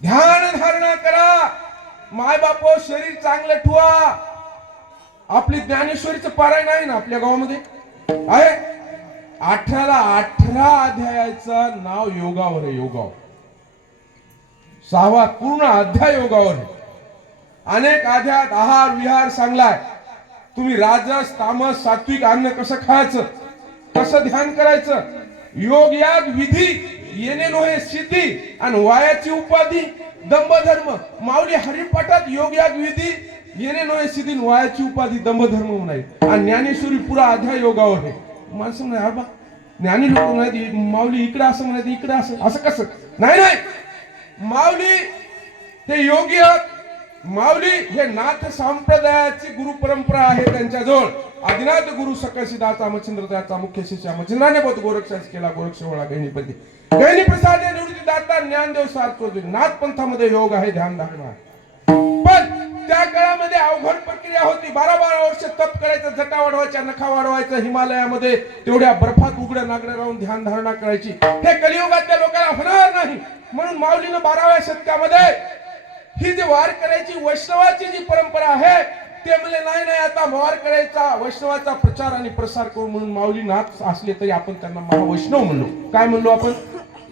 ध्यान धारणा करा. माय बाप, शरीर चांगलं ठेवा. आपली ज्ञानेश्वरीचं पारायण आहे ना आपल्या गावामध्ये आहे. 18ला 18 अध्यायाचं नाव योगावर आहे. योगावर 6वा पूर्ण अध्याय योगावर आहे. अनेक अध्यायात आहार विहार सांगलाय. तुम्ही राजस तामस सात्विक अन्न कसं खायचं, कसं ध्यान करायचं. योग याग विधी येणे नोहे सिद्धी, आणि वायाची उपाधी दंभधर्म. माऊली हरिपाठात योग याग विधी येणे नोहे सिद्धी, वायाची उपाधी दंभधर्म म्हणाय. आणि ज्ञानेश्वरी पुरा अध्याय योगावर आहे. माणसं म्हणाय बा ज्ञानी लोक नाही, माऊली इकडं असं म्हणायचं, इकडं असं, असं कसं? नाही नाही, माऊली हे योगी आहेत. माऊली हे नाथ संप्रदायाची गुरु परंपरा आहे त्यांच्याजवळ. आदिनाथ गुरु सकळ सिद्धाचा अमरचंद्राचा मुख्य शिष्य अमरचंद्राने बहुत गोरक्षास केला. गोरक्ष वळा गहिनीपती गहिनी प्रसाद निवृत्ती दाता ज्ञानदेव सारखो. नाथ पंथामध्ये योग आहे, ध्यान धारणा. पण त्या काळामध्ये अवघड प्रक्रिया होती. 12-12 वर्ष तप करायचं, जटा वाढवायच्या, नखा वाढवायचं, हिमालयामध्ये तेवढ्या बर्फात उघड्या नागड्या राहून ध्यान धारणा करायची. हे कलियुगातल्या लोकांना होणार नाही. म्हणून माऊलीनं 12व्या शतकामध्ये ही जी वार करायची वैष्णवाची जी परंपरा आहे, ते म्हणले नाही नाही, आता वार करायचा वैष्णवाचा प्रचार आणि प्रसार करू. म्हणून माऊली नाथ असले तरी आपण त्यांना महावैष्णव म्हणलो. काय म्हणलो आपण?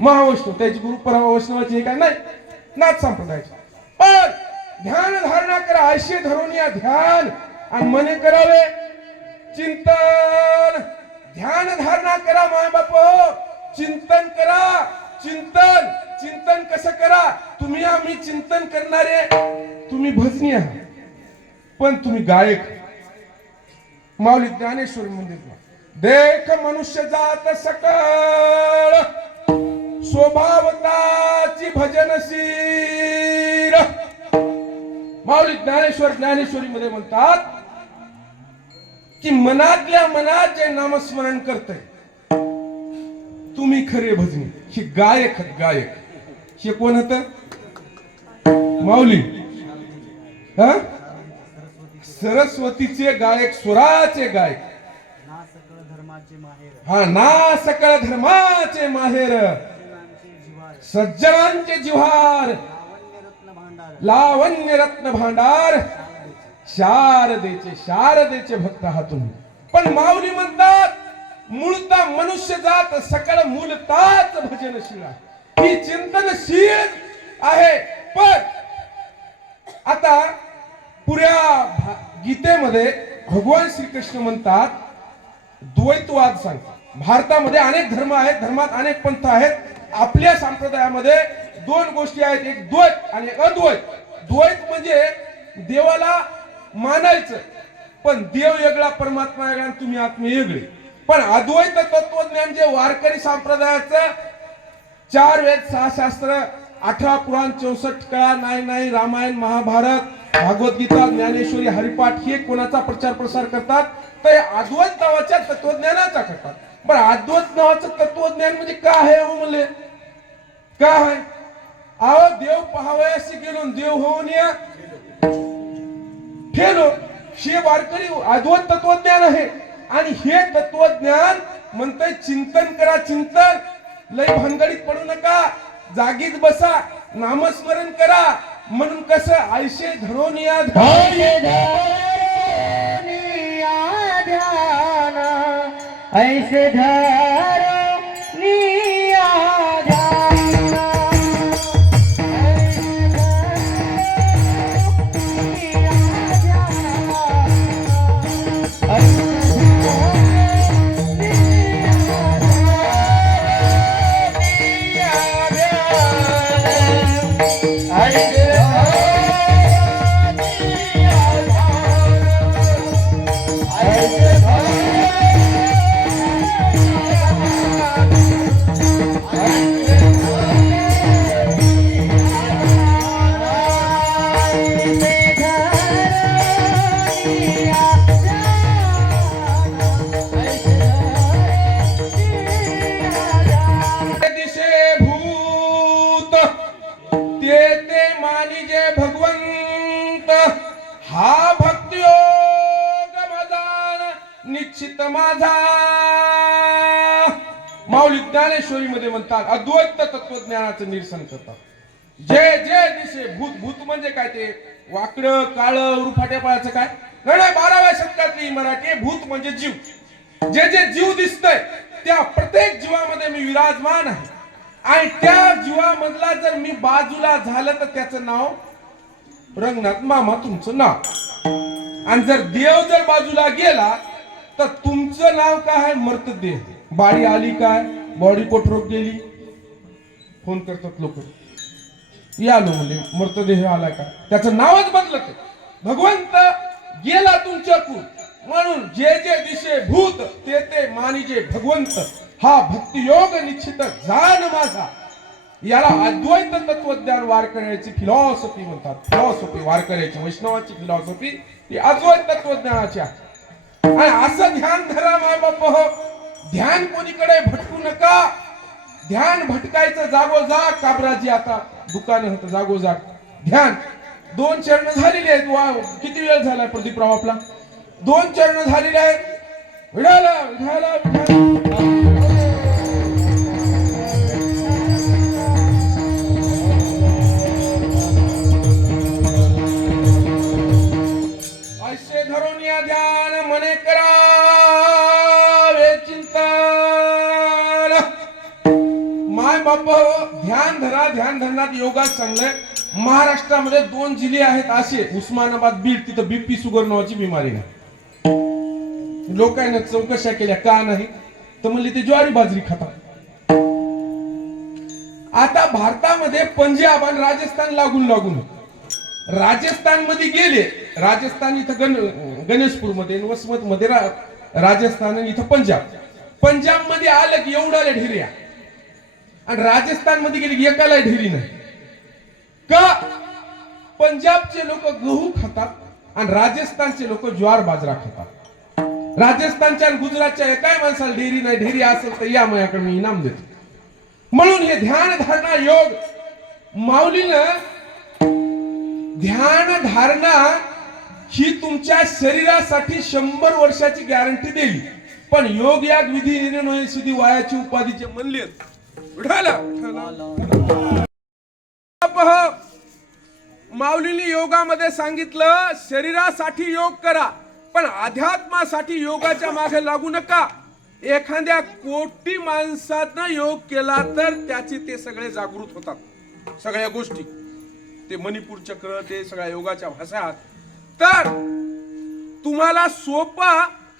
महावैष्णव. त्याची गुरु परंपरा वैष्णवाची हे काय नाही, नाथ संप्रदायाची. पण ध्यान धारणा करा. ऐशी धरून या ध्यान, आणि मने करावे चिंतन. ध्यान धारणा करा माय बाप, चिंतन करा. चिंतन चिंतन कसं करा? तुम्ही आम्ही चिंतन करणारे, तुम्ही भजनी आहात, पण तुम्ही गायक. माऊली ज्ञानेश्वर मंदिर देख मनुष्य जात सकळ, स्वभावताची भजनशीर. माऊली ज्ञानेश्वरी मध्ये म्हणतात की मनातल्या मनात जे नामस्मरण करते तुम्ही खरे भजनी. हे गायक, गायक हे कोण होत? माऊली. हा, सरस्वतीचे गायक, स्वराचे गायक. हा, ना सकळ धर्माचे माहेर, सज्जनांचे जिव्हार, लावण्य रत्न भांडार, शारदेचे भक्त आहात तुम्ही. पण माऊली म्हणतात मूळता मनुष्य जात सकळ मूलताच भजनशील. ही चिंतनशील आहे. पण आता पुऱ्या गीतेमध्ये भगवान श्रीकृष्ण म्हणतात, द्वैतवाद सांगतात. भारतामध्ये अनेक धर्म आहेत, धर्मात अनेक पंथ आहेत. आपल्या संप्रदायामध्ये 2 गोष्टी आहेत, एक द्वैत आणि एक अद्वैत. द्वैत म्हणजे देवाला मानायचं, पण देव वेगळा, परमात्मा वेगळा, आणि तुम्ही आत्मे वेगळे. पण अद्वैत तत्वज्ञान जे वारकरी संप्रदायाचं 4 वेद 6 शास्त्र 18 पुराण 64 कळा नाही रामायण महाभारत भागवतगीता ज्ञानेश्वरी हरिपाठ हे कोणाचा प्रचार प्रसार करतात? तर अद्वैत नावाच्या तत्वज्ञानाचा करतात. पण अद्वैत नावाचं तत्वज्ञान म्हणजे काय आहे हो म्हणले? काय आहे? अहो देव पाहावयाशी गेलो, देव होऊन या ठेलो. हे वारकरी अद्वैत तत्वज्ञान आहे. आणि हे तत्वज्ञान म्हणतंय चिंतन करा. चिंतन लय भानगडीत पडू नका, जागीच बसा, नामस्मरण करा. म्हणून कसं ऐशे धरून या ध्यान, ऐसे धरून चित्त माझा. माऊली ज्ञानेश्वरी मध्ये म्हणतात अद्वैत तत्वज्ञानाचं निरसन करतात. जे जे दिसे भूत, भूत म्हणजे काय ते वाकडं काळं उरुफाट्यापळाचं काय नाही, 12व्या शतकातली मराठी. भूत म्हणजे जीव. जे जे जीव दिसतंय त्या प्रत्येक जीवामध्ये मी विराजमान आहे आणि त्या जीवामधला जर मी बाजूला झालं तर त्याचं नाव रंगनाथ मामा तुमचं नाव. आणि जर देव जर बाजूला गेला तर तुमचं नाव काय आहे मर्तदेह. बाळी आली काय बॉडी कोठरोग गेली फोन करतात लोक या आलो म्हणजे मृतदेह आला का त्याचं नावच बदलत. भगवंत गेला तुमच्याकडून म्हणून जे जे दिशे भूत ते ते मानिजे भगवंत. हा भक्तियोग निश्चित जाण माझा. याला अद्वैत तत्वज्ञान वारकऱ्याची फिलॉसॉफी म्हणतात. फिलॉसॉफी वारकऱ्याची वैष्णवाची फिलॉसॉफी ती अद्वैत तत्वज्ञानाची आहे. आणि असं ध्यान धरा माय बाप हो. ध्यान कोणीकडे भटकू नका. ध्यान भटकायचं जागोजाग. काबराजी आता दुकान होतं जागोजाग ध्यान. 2 चरण झालेले आहेत. वा किती वेळ झालाय प्रदीपराव आपला. 2 चरण झालेले आहेत. विठाला विठाला विठाला. ऐसे धरून या ध्यान मने करावे चिंतन. माय बाप ध्यान धरा. ध्यान धरणात योगा चांगलंय. महाराष्ट्रामध्ये 2 जिल्हे आहेत असे उस्मानाबाद बीड. तिथं बीपी शुगर नावाची बिमारी नाही. लोकांना चौकशा केल्या का नाही तर म्हणले ते ज्वारी बाजरी खातात. आता भारतामध्ये पंजाब आणि राजस्थान लागून लागून राजस्थान मध्ये गेले. राजस्थान इथं गणेशपूर मध्ये वसमत मध्ये राजस्थान आणि इथं पंजाब. पंजाब मध्ये आलं की एवढ्याला ढिऱ्या आणि राजस्थान मध्ये गेले की एकाला ढिरी नाही. का पंजाबचे लोक गहू खातात आणि राजस्थानचे लोक ज्वार बाजरा खातात. राजस्थानच्या आणि गुजरातच्या एकाही माणसाला ढेरी नाही. ढेरी असेल तर या माझ्याकडे मी इनाम देतो. म्हणून हे ध्यान धारणा योग माऊलीनं ध्यान धारणा ही तुमच्या शरीरासाठी 100 वर्षाची गॅरंटी दिली. पण योग याग विधी निर्णय सिद्धी वायाची उपाधीचे म्हणले. माऊलीने योगामध्ये सांगितलं शरीरासाठी योग करा पण अध्यात्मासाठी योगाच्या मागे लागू नका. एखाद्या कोटी माणसानं योग केला तर त्याचे ते सगळे जागृत होतात. सगळ्या गोष्टी ते मणिपूर चक्र ते सगळ्या योगाच्या भाषा. तर तुम्हाला सोपा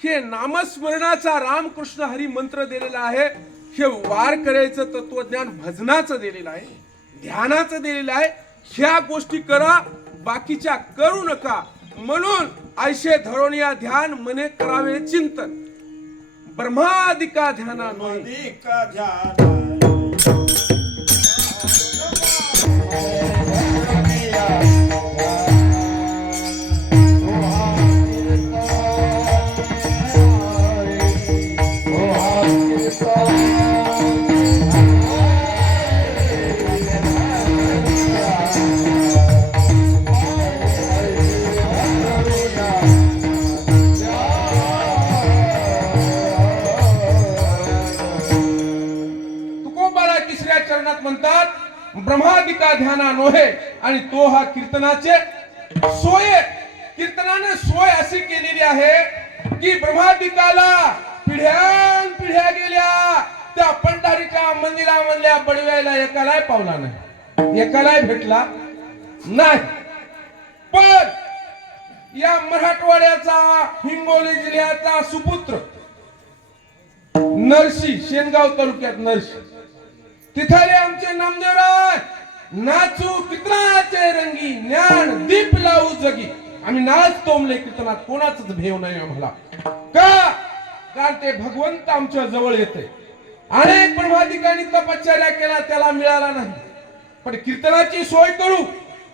हे नामस्मरणाचा रामकृष्ण हरी मंत्र दिलेला आहे. हे वारकऱ्याचं तत्वज्ञान भजनाचं दिलेलं आहे. ध्यानाचं दिलेलं आहे. ह्या गोष्टी करा बाकीच्या करू नका. म्हणून ऐसे धरून या ध्यान मने करावे चिंतन. ब्रह्मादिका ध्याना नोही. म्हणतात ब्रह्मादिका ध्याना नोहे. आणि तो हा कीर्तनाचे सोय. कीर्तनाने सोय अशी केलेली आहे की ब्रह्मादिकाला पिढ्यान पिढ्या गेल्या त्या पंढरीच्या मंदिरामधल्या बडव्याला एकालाही पावला नाही. एकालाही भेटला नाही. पण या मराठवाड्याचा हिंगोली जिल्ह्याचा सुपुत्र नरसी शेनगाव तालुक्यात नरसी तिथले आमचे नामदेवराय नाचू कीर्तनाचे रंगी ज्ञान दीप लावू जगी. आम्ही नाचतो म्हणले कीर्तनात कोणाचाच भेव नाही आम्हाला. का कारण ते भगवंत आमच्या जवळ येते. अनेक ब्रह्मादिकांनी तपश्चर्या केला त्याला मिळाला नाही. पण कीर्तनाची सोय करू.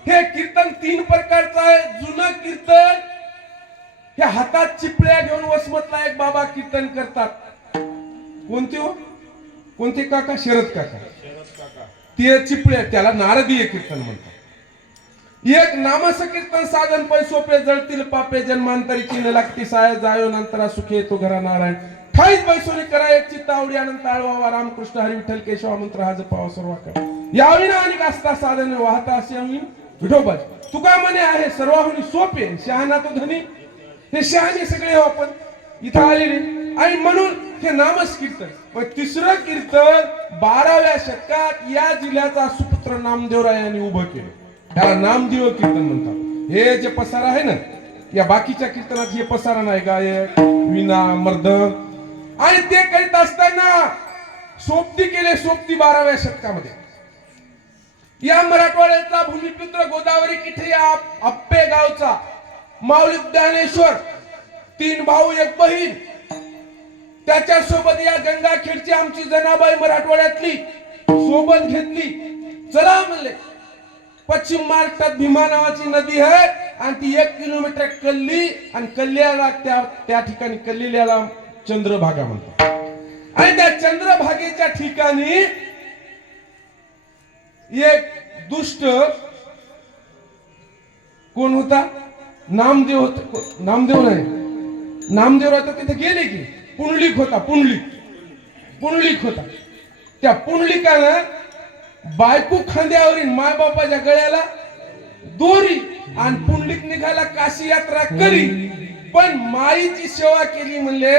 हे कीर्तन 3 प्रकारचं आहे. जुनं कीर्तन हे हातात चिपळ्या घेऊन वसमतला एक बाबा कीर्तन करतात. कोणते हो कोणते काका शरद काका. ते चिपळे त्याला नारदीय कीर्तन म्हणतात. एक नामसकीर्तन साधन पै सोपे जळतील पापे जन्मांतरी चिन्ह लागती साय जायो नंतरा सुखे तो घरा नारायण ठाईत बैसोनी करा एक चित्त आवडी अनंत आळवावा रामकृष्ण हरी विठ्ठल केशवा मंत्र हा जपावा सर्व कर यावी ना आणि असता साधन वाहता असे आम्ही विठोबा तुका म्हणे आहे सर्वाहुनी सोपे शहाणा तो धनी हे शहाणे सगळे हो आपण इथं आलेले आणि म्हणून हे नामस कीर्तन पण तिसरं कीर्तन 12व्या शतकात या जिल्ह्याचा सुपुत्र नामदेवरायांनी उभं केलं त्याला नामदेव कीर्तन म्हणतात हे जे पसारा आहे ना या बाकीच्या कीर्तनात हे पसारा नाही गायक विना मर्दंग आणि ते करीत असताना सोबती केले सोबती 12व्या शतकामध्ये या मराठवाड्याचा भूमिपुत्र गोदावरी किठे या आप्पे गावचा माऊली ज्ञानेश्वर 3 भाऊ 1 बहीण त्याच्या सोबत या गंगाखेडची आमची जनाबाई मराठवाड्यातली सोबत घेतली चला म्हणले पश्चिम महाराष्ट्रात भीमा नावाची नदी आहे आणि ती 1 किलोमीटर कल्ली आणि कल्ल्याला त्या ठिकाणी कल्लेल्याला चंद्रभागा म्हणतात आणि त्या चंद्रभागेच्या ठिकाणी एक दुष्ट कोण होता नामदेव होता नामदेव नाही नामदेव होता तिथे गेले की पुंडलिक होता पुंडलिक होता त्या पुंडलिकानं बायको खांद्यावरील माय बापाच्या गळ्याला दोरी आणि पुंडलिक निघाला काशी यात्रा करी पण माईची सेवा केली म्हणले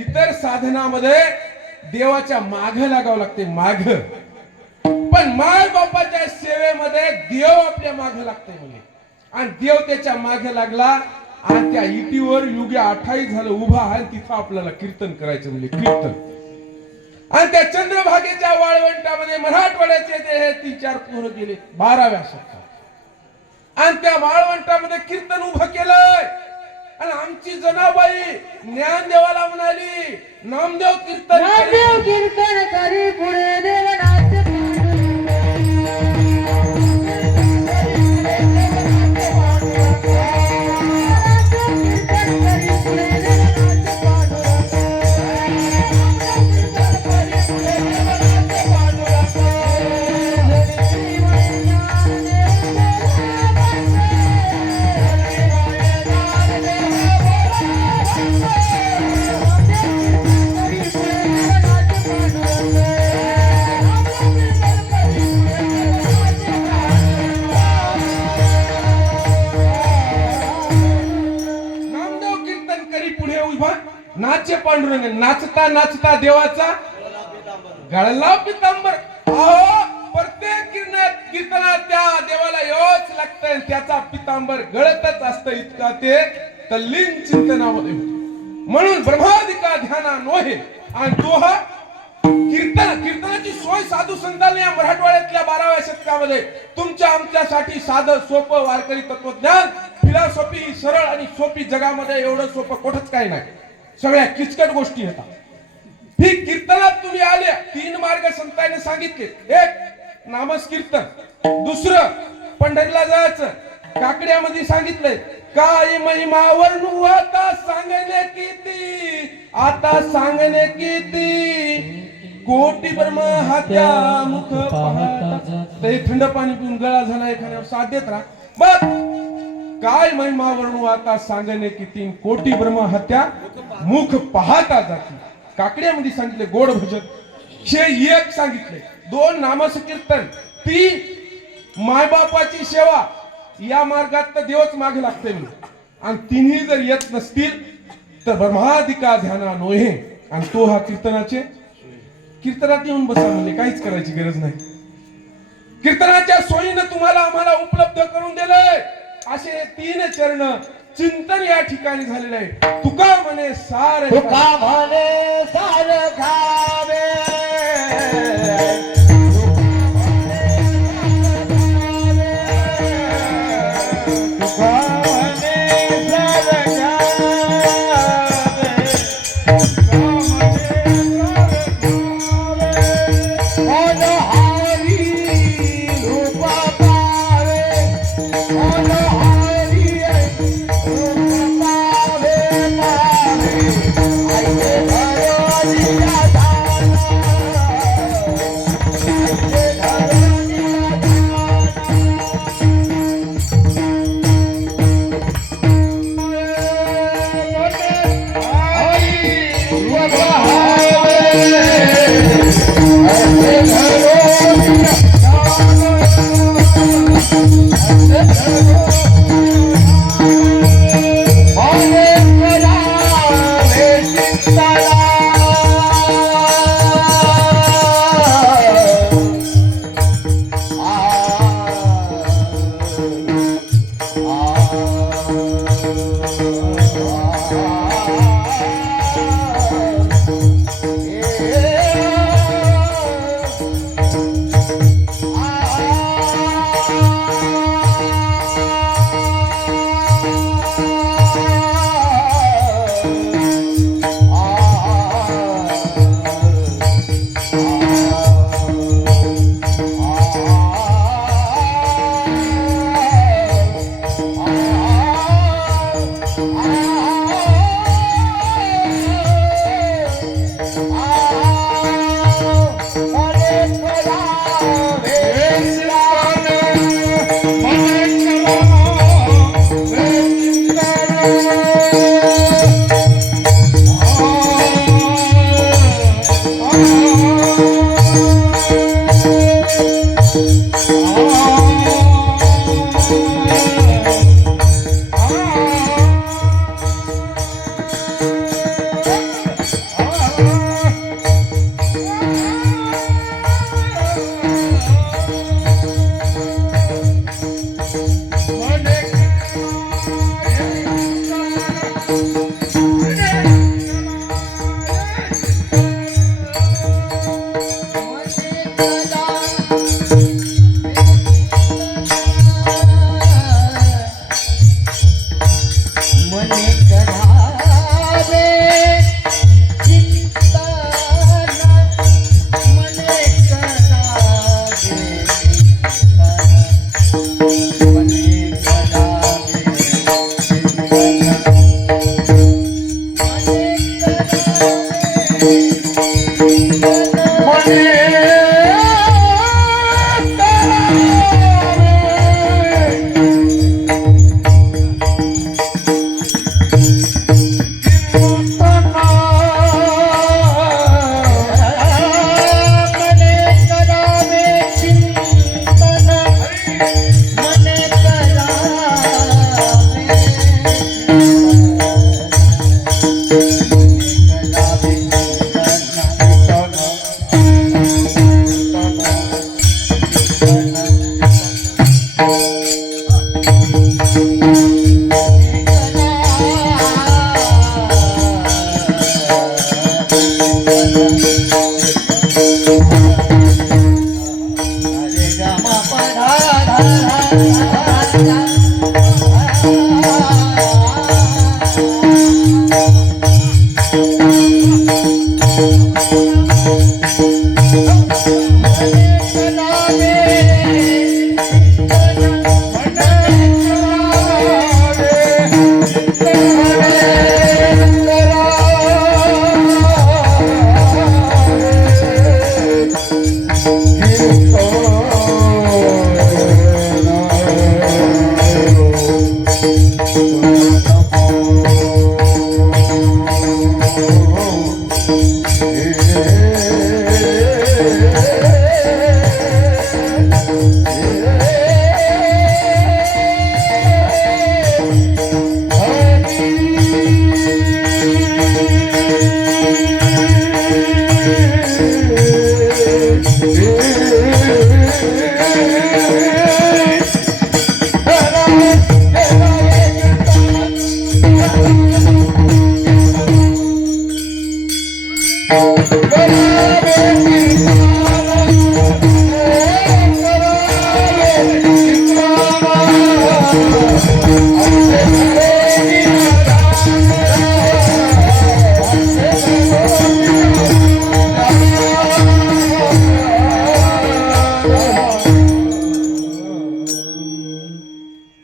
इतर साधनामध्ये देवाच्या माग लागावं लागते माग पण माय बापाच्या सेवेमध्ये देव आपल्या माग लागते म्हणजे आणि देव त्याच्या मागे लागला आणि त्या इटीवर युगे 28 झालं उभा आहे तिथं आपल्याला कीर्तन करायचं म्हणजे कीर्तन आणि त्या चंद्रभागेच्या वाळवंटामध्ये मराठवाड्याचे ते हे 3-4 पोरं गेले 12व्या शतकात आणि त्या वाळवंटामध्ये कीर्तन उभं केलंय आणि आमची जनाबाई ज्ञानदेवाला म्हणाली नामदेव कीर्तन नामदेव कीर्तन करी पुढे देवनाथ नाचे पांडुरंग नाचता नाचता देवाचा गळला पितांबर प्रत्येक कीर्तनात त्या देवाला योच लागतंय त्याचा पितांबर गळतच असतं इतका ते तल्लीन चिंतनामध्ये म्हणून ब्रह्मादिका ध्याना नोहे आणि तो हा कीर्तनाची सोय साधू संतांनी या मराठवाड्यातल्या 12व्या शतकामध्ये तुमच्या आमच्यासाठी साधं सोपं वारकरी तत्वज्ञान फिलॉसॉफी सरळ आणि सोपी जगामध्ये एवढं सोपं कुठंच काही नाही सगळ्या किचकट गोष्टी होतात ही कीर्तनात तुम्ही आले 3 मार्ग संतांनी सांगितले एक नामस कीर्तन दुसरं पंढरीला जायचं काकड्यामध्ये सांगितलंय काय महिमा वर्णू आता सांगणे किती कोटी ब्रह्म हात्या मुख पाहता ते थंड पाणी पिऊन गळा झाला एखाद्यावर साथ देत राहा बघ काय महिमा वर्णू आता सांगणे किती कोटी ब्रह्म हत्या मुख पाहता जाती काकड्यामध्ये सांगितले गोड भजन हे एक सांगितले 2 नामस कीर्तन 3 मायबापाची सेवा या मार्गात तर देवच मागे लागते मी आणि 3ही जर येत नसतील तर ब्रह्मादिका ध्याना नोहे आणि तो हा कीर्तनात येऊन बसा म्हणजे काहीच करायची गरज नाही कीर्तनाच्या सोयीनं तुम्हाला आम्हाला उपलब्ध करून दिलंय असे 3 चरण चिंतन या ठिकाणी झालेलं आहे तुका म्हणे सार खावे Hare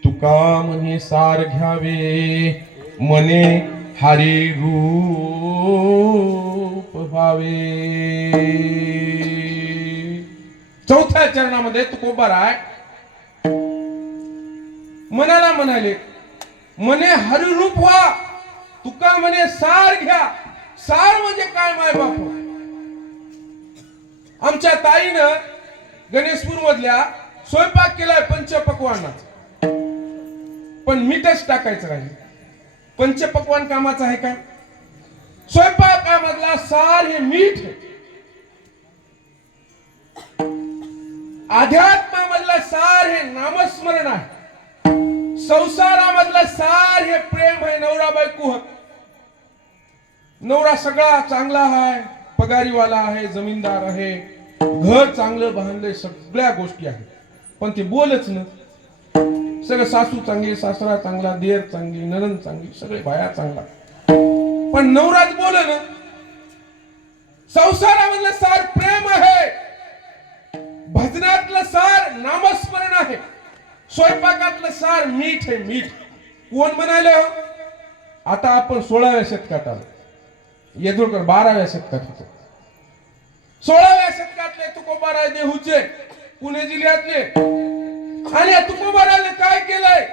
तुका म्हणे सार घ्यावे मने हरी रूप व्हावे. चौथ्या चरणामध्ये तुकोबाराय मनाला म्हणाले मने हरी रूप व्हा. तुका म्हणे सार घ्या. सार म्हणजे काय माय बापू. आमच्या ताईनं गणेशपूर मधल्या स्वयंपाक केलाय पंचपक्वान्नाचा, पण मीठच टाकायचं राहील. पंचपक्वान कामाचं आहे का? स्वयंपाकामधला सार हे मीठ आहे. अध्यात्मामधला सार हे नामस्मरण आहे. संसारामधलं सार हे प्रेम आहे. नवरा बायको, नवरा सगळा चांगला आहे, पगारीवाला आहे, जमीनदार आहे, घर चांगलं बांधलंय, सगळ्या गोष्टी आहेत, पण ते बोलच ना. सगळं सासू चांगली, सासरा चांगला, देर चांगली, नणंद चांगली, सगळे बाया चांगला, पण नवराच बोल ना. संसारामधलं सार प्रेम आहे, भजनातलं सार नामस्मरण आहे, स्वयंपाकातलं सार मीठ आहे, मीठ. कोण म्हणाले हो? आता आपण 16व्या शतकात आलो, येदुरकर 12व्या शतकात होतो. 16व्या शतकातले तुकोबाराय देहूचे, पुणे जिल्ह्यातले. आणि या तुकोबाराने काय केलंय?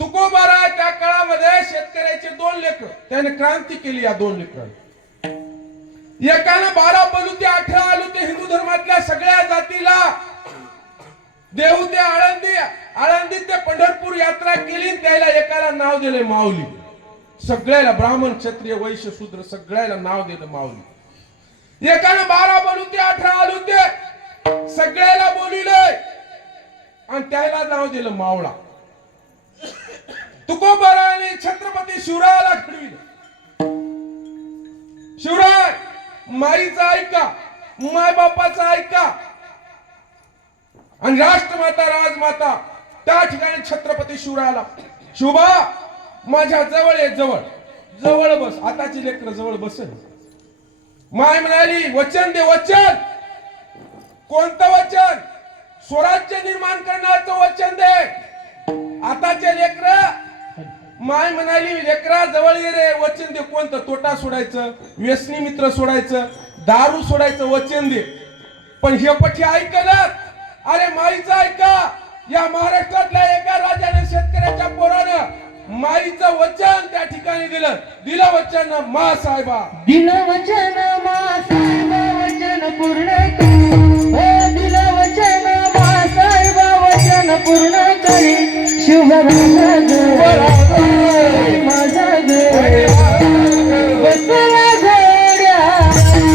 तुकोबारा त्या काळामध्ये शेतकऱ्याचे 2 लेकर, त्याने क्रांती केली. या 2 लेकर, एकानं 12 बलू ते 18 आलू ते हिंदू धर्मातल्या सगळ्या जातीला देहू ते आळंदी, आळंदी ते पंढरपूर यात्रा केली. त्याला एकाला नाव दिले माऊली. सगळ्याला ब्राह्मण, क्षत्रिय, वैश्य, शूद्र सगळ्याला नाव दिलं माऊली. एकानं 12 बलू ते 18 आलू ते सगळ्याला बोलिले आणि त्याला नाव दिलं मावळा. तुकोबाराने छत्रपती शिवरायाला घडविलं. शिवराय माईचा ऐका, माय बापाचा ऐका, आणि राष्ट्रमाता राजमाता त्या ठिकाणी छत्रपती शिवरायाला, शिवबा माझ्या जवळ ये, जवळ जवळ बस. आताची लेकर जवळ बसेल. माय म्हणाली वचन दे. वचन कोणतं वचन? स्वराज्य निर्माण करण्याचं वचन दे. आताचे लेकर, माय म्हणाली लेकरा जवळ ये रे, वचन दे. कोणतं? तोटा सोडायचं, व्यसनी मित्र सोडायचं, दारू सोडायचं, वचन दे. पण हे पठी ऐकलं. अरे माईचं ऐका. या महाराष्ट्रातल्या एका राजाने शेतकऱ्याच्या पोरानं माईचं वचन त्या ठिकाणी दिलं. दिलं वचन मा साहेबा, दिलं वचन मा साहेबा, वचन पूर्ण करी. हो दिलं वचन मा साहेबा, वचन पूर्ण करी. शुभ माझा बसला घोड्या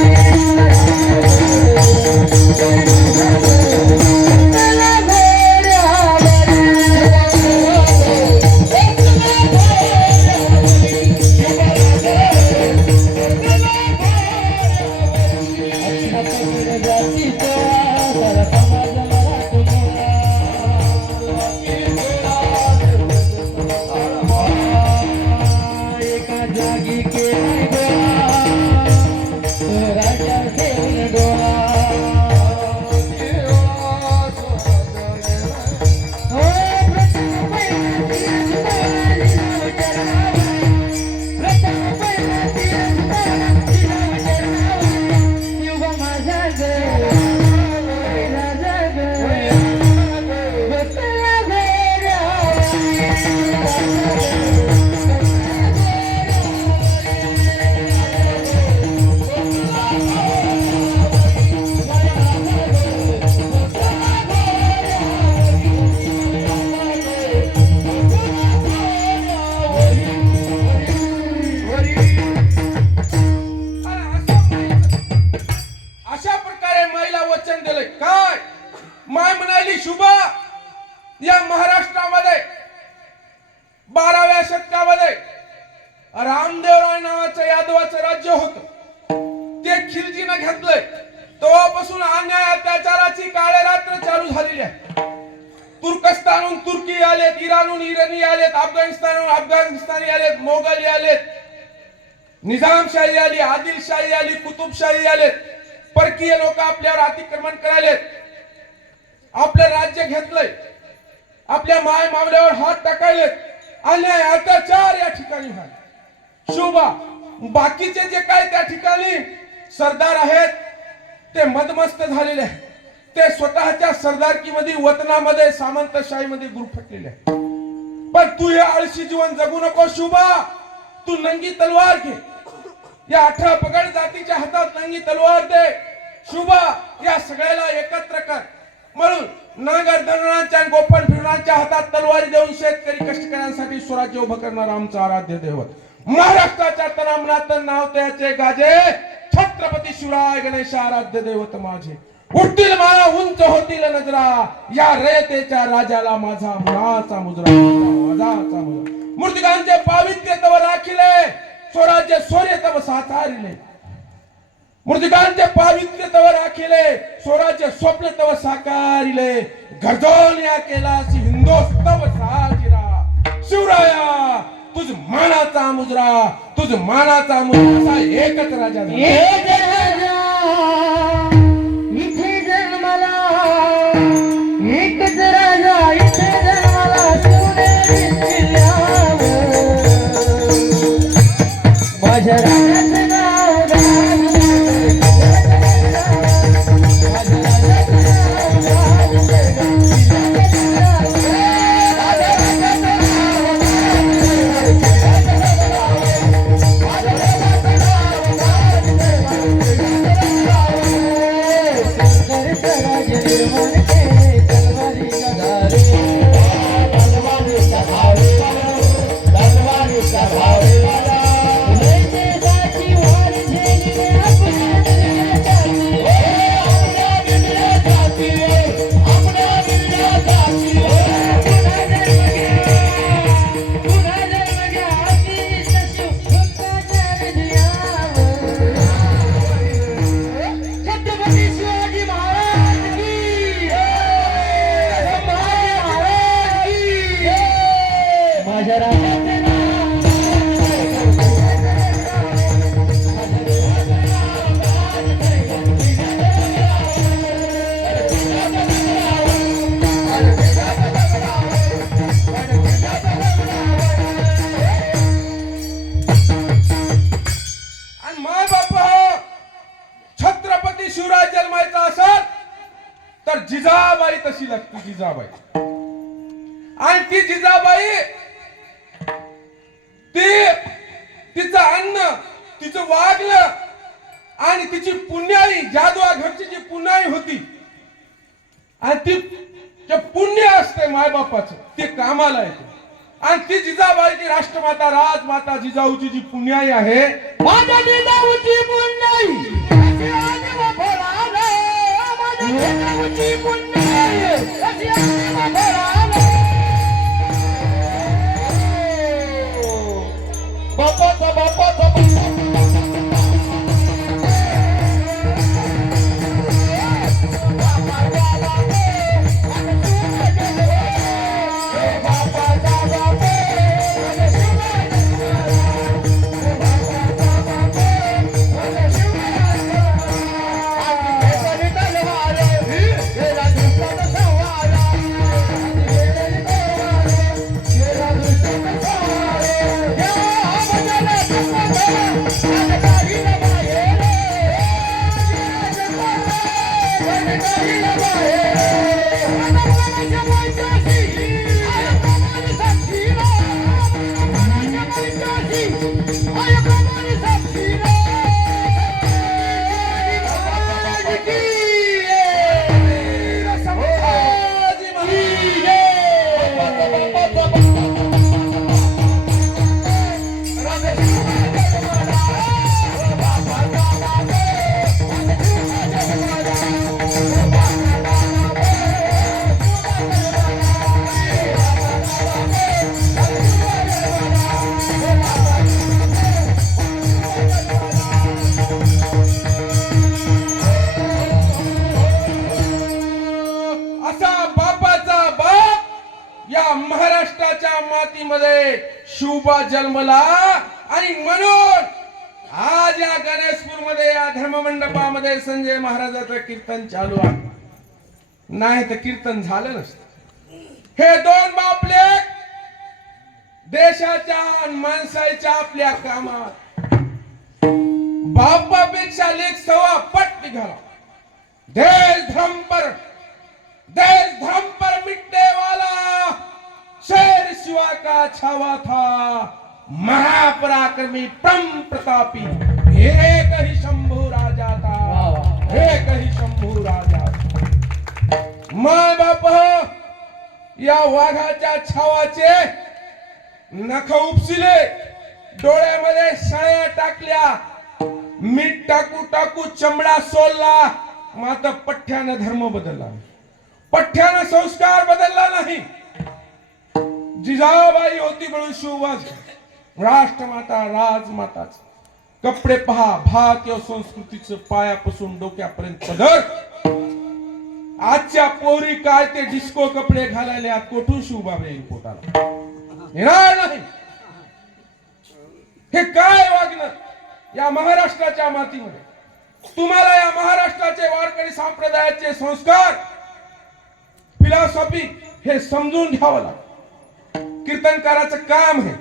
या महाराष्ट्रामध्ये 12व्या शतकामध्ये रामदेवराय नावाचं यादवाचं राज्य होतं. ते खिलजीने घेतलंय. तेव्हापासून अन्याय अत्याचाराची काळे रात्र चालू झालेली आहे. तुर्कस्तानहून तुर्की आलेत, इराणहून इराणी आलेत, अफगाणिस्तानहून अफगाणिस्तानी आलेत, मोगली आलेत, निजामशाही आली, आदिलशाही आली, कुतुबशाही आलेत. परकीय लोक आपल्यावर अतिक्रमण करायलेत. आपलं राज्य घेतलंय. आपल्या माय मावल्यावर हात टाकायलेत. अन्याय अत्याचार या ठिकाणी आहे. शोभा बाकीचे जे काय त्या ठिकाणी सरदार आहेत ते मदमस्त झालेले आहेत. ते स्वतःच्या सरदारकीमध्ये, वतनामध्ये, सामंतशाहीमध्ये गुरफटलेले आहेत. पण तू हे आळशी जीवन जगू नको शोभा. तू नंगी तलवार घे. या 18 पगड जातीच्या हातात नंगी तलवार दे शोभा. या सगळ्याला एकत्र कर. म्हणून नागर धरणांच्या आणि गोपन फिरणांच्या हातात तलवारी देऊन शेतकरी कष्टकऱ्यांसाठी स्वराज्य उभं करणारा आमचा आराध्य दैवत, महाराष्ट्राच्या तनामनात नाव त्याचे गाजे, छत्रपती शिवराय गणेश आराध्य दैवत माझे. उठतील माळा उंच होतील नजरा या रयतेच्या राजाला माझा मुलाचा मुजरा माझाचा मुजरा मूर्तिकांचे पावित्र्य तव राखिले स्वराज्य शौर्य तव साकारिले मूर्तिकांचे पावित्र्य तव राखिले स्वराज्य स्वप्न तव साकारिले गर्जन या केलासी हिंदोस्तव साजिरा शिवराया तुझ मानाचा मुजरा तुझ मानाचा मुजरा असा एकच राजा झाला. एक राजा इथे जन्माला एकच राजा इथे जन्माला सोनेरी किल्ल्यावर माझ्या राजाचं नाव तर जिजाबाई तशी लागते जिजाबाई आणि ती जिजाबाई ती तिचं अन्न तिचं वागलं आणि तिची पुण्याई जादवा घरची जी पुण्याई होती आणि ती जे पुण्य असते मायबापाचं ते कामाला येते आणि ती जिजाबाईची राष्ट्रमाता राजमाता जिजाऊची जी पुण्याई आहे माझ्या जिजाऊची पुण्याई जिजाऊची पुण्याई बापाचा बापाचा मातीमध्ये शिवबा जन्मला आणि म्हणून आज या गणेशपूर मध्ये या धर्ममंडपामध्ये संजय महाराजाचं कीर्तन चालू आहे. नाही तर कीर्तन झालं नसतं. हे दोन बापले देशाच्या आणि माणसाच्या आपल्या कामात बापापेक्षा लेख सवा पट निघाला. देश धर्म पर मिटने वाला शेर शिवा का छावा था महापराक्रमी परम प्रतापी एक ही शंभू राजा था. एक ही शंभू राजा. माय बाप या वाघाच्या छावाचे नख उपसिले, डोळ्यामध्ये शाया टाकल्या, मीठ टाकू टाकू चमडा सोलला मात्र पठ्यानं धर्म बदलला नाही. पठ्यानं संस्कार बदलला नाही. जिजाबाई होती म्हणून शिववाज राष्ट्रमाता राजमाताच. कपडे पहा, भारतीय संस्कृतीचं पायापासून डोक्यापर्यंत पदर. आजच्या पोरी काय ते डिस्को कपडे घालायला कोठून शिवबाबा येईल पोटाला? येणार नाही. हे काय वागणं या महाराष्ट्राच्या मातीमध्ये? तुम्हाला या महाराष्ट्राचे वारकरी संप्रदायाचे संस्कार, फिलॉसॉफी हे समजून घ्यावं लागतं. कीर्तनकाराचं काम आहे.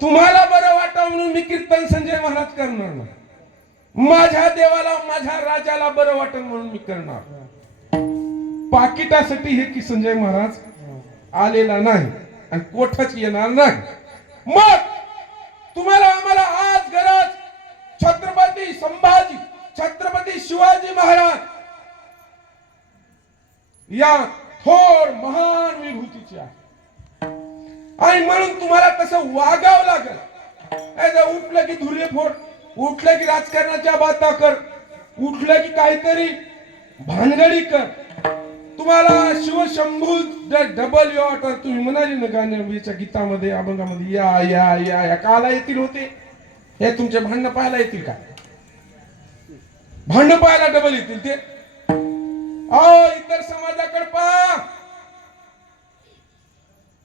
तुम्हाला बरं वाटावं म्हणून मी कीर्तन संजय महाराज करणार नाही. माझ्या देवाला, माझ्या राजाला बरं वाटन म्हणून मी करणार. पाकिटासाठी हे की संजय महाराज आलेला नाही आणि कोठच येणार नाही. मग तुम्हाला आम्हाला आज गरज छत्रपती संभाजी, छत्रपती शिवाजी महाराज या थोर महान विभूतीची आहे. आणि म्हणून तुम्हाला तसं वागावं लागेल. उठलं की धुर्य फोड, उठलं की राजकारणाच्या बाता कर, उठलं की काहीतरी भानगडी कर. तुम्हाला शिवशंभू डबल यू ऑर्डर तुम्ही म्हणाले ना गाण्याच्या गीतामध्ये अभंगामध्ये, या या या या काला येतील होते. हे तुमचे भांडणं पाहायला येतील का? भांडणं पाहायला डबल येतील ते? इतर समाजाकडे पहा.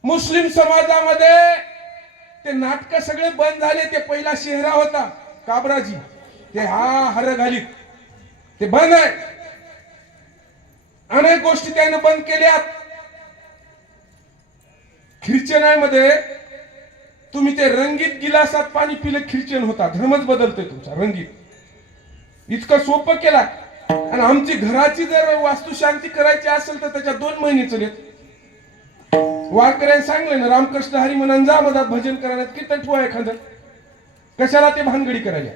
मुस्लिम समाजामध्ये ते नाटक सगळे बंद झाले. ते पहिला शेहरा होता काबराजी, ते हर घालीत, ते बंद आहे. अनेक गोष्टी त्याने बंद केल्यात. ख्रिश्चनामध्ये तुम्ही ते रंगीत गिलासात पाणी पिलं ख्रिश्चन होता. धर्मच बदलतोय तुमचा. रंगीत इतकं सोपं केला. आणि आमची घराची जर वास्तुशांती करायची असेल तर त्याच्या 2 महिने चलेत. वारकऱ्यांनी सांगलं ना, रामकृष्ण हरी म्हणून जा मधात भजन करायला, कीर्तन ठेवा एखादं. कशाला ते भानगडी करायला?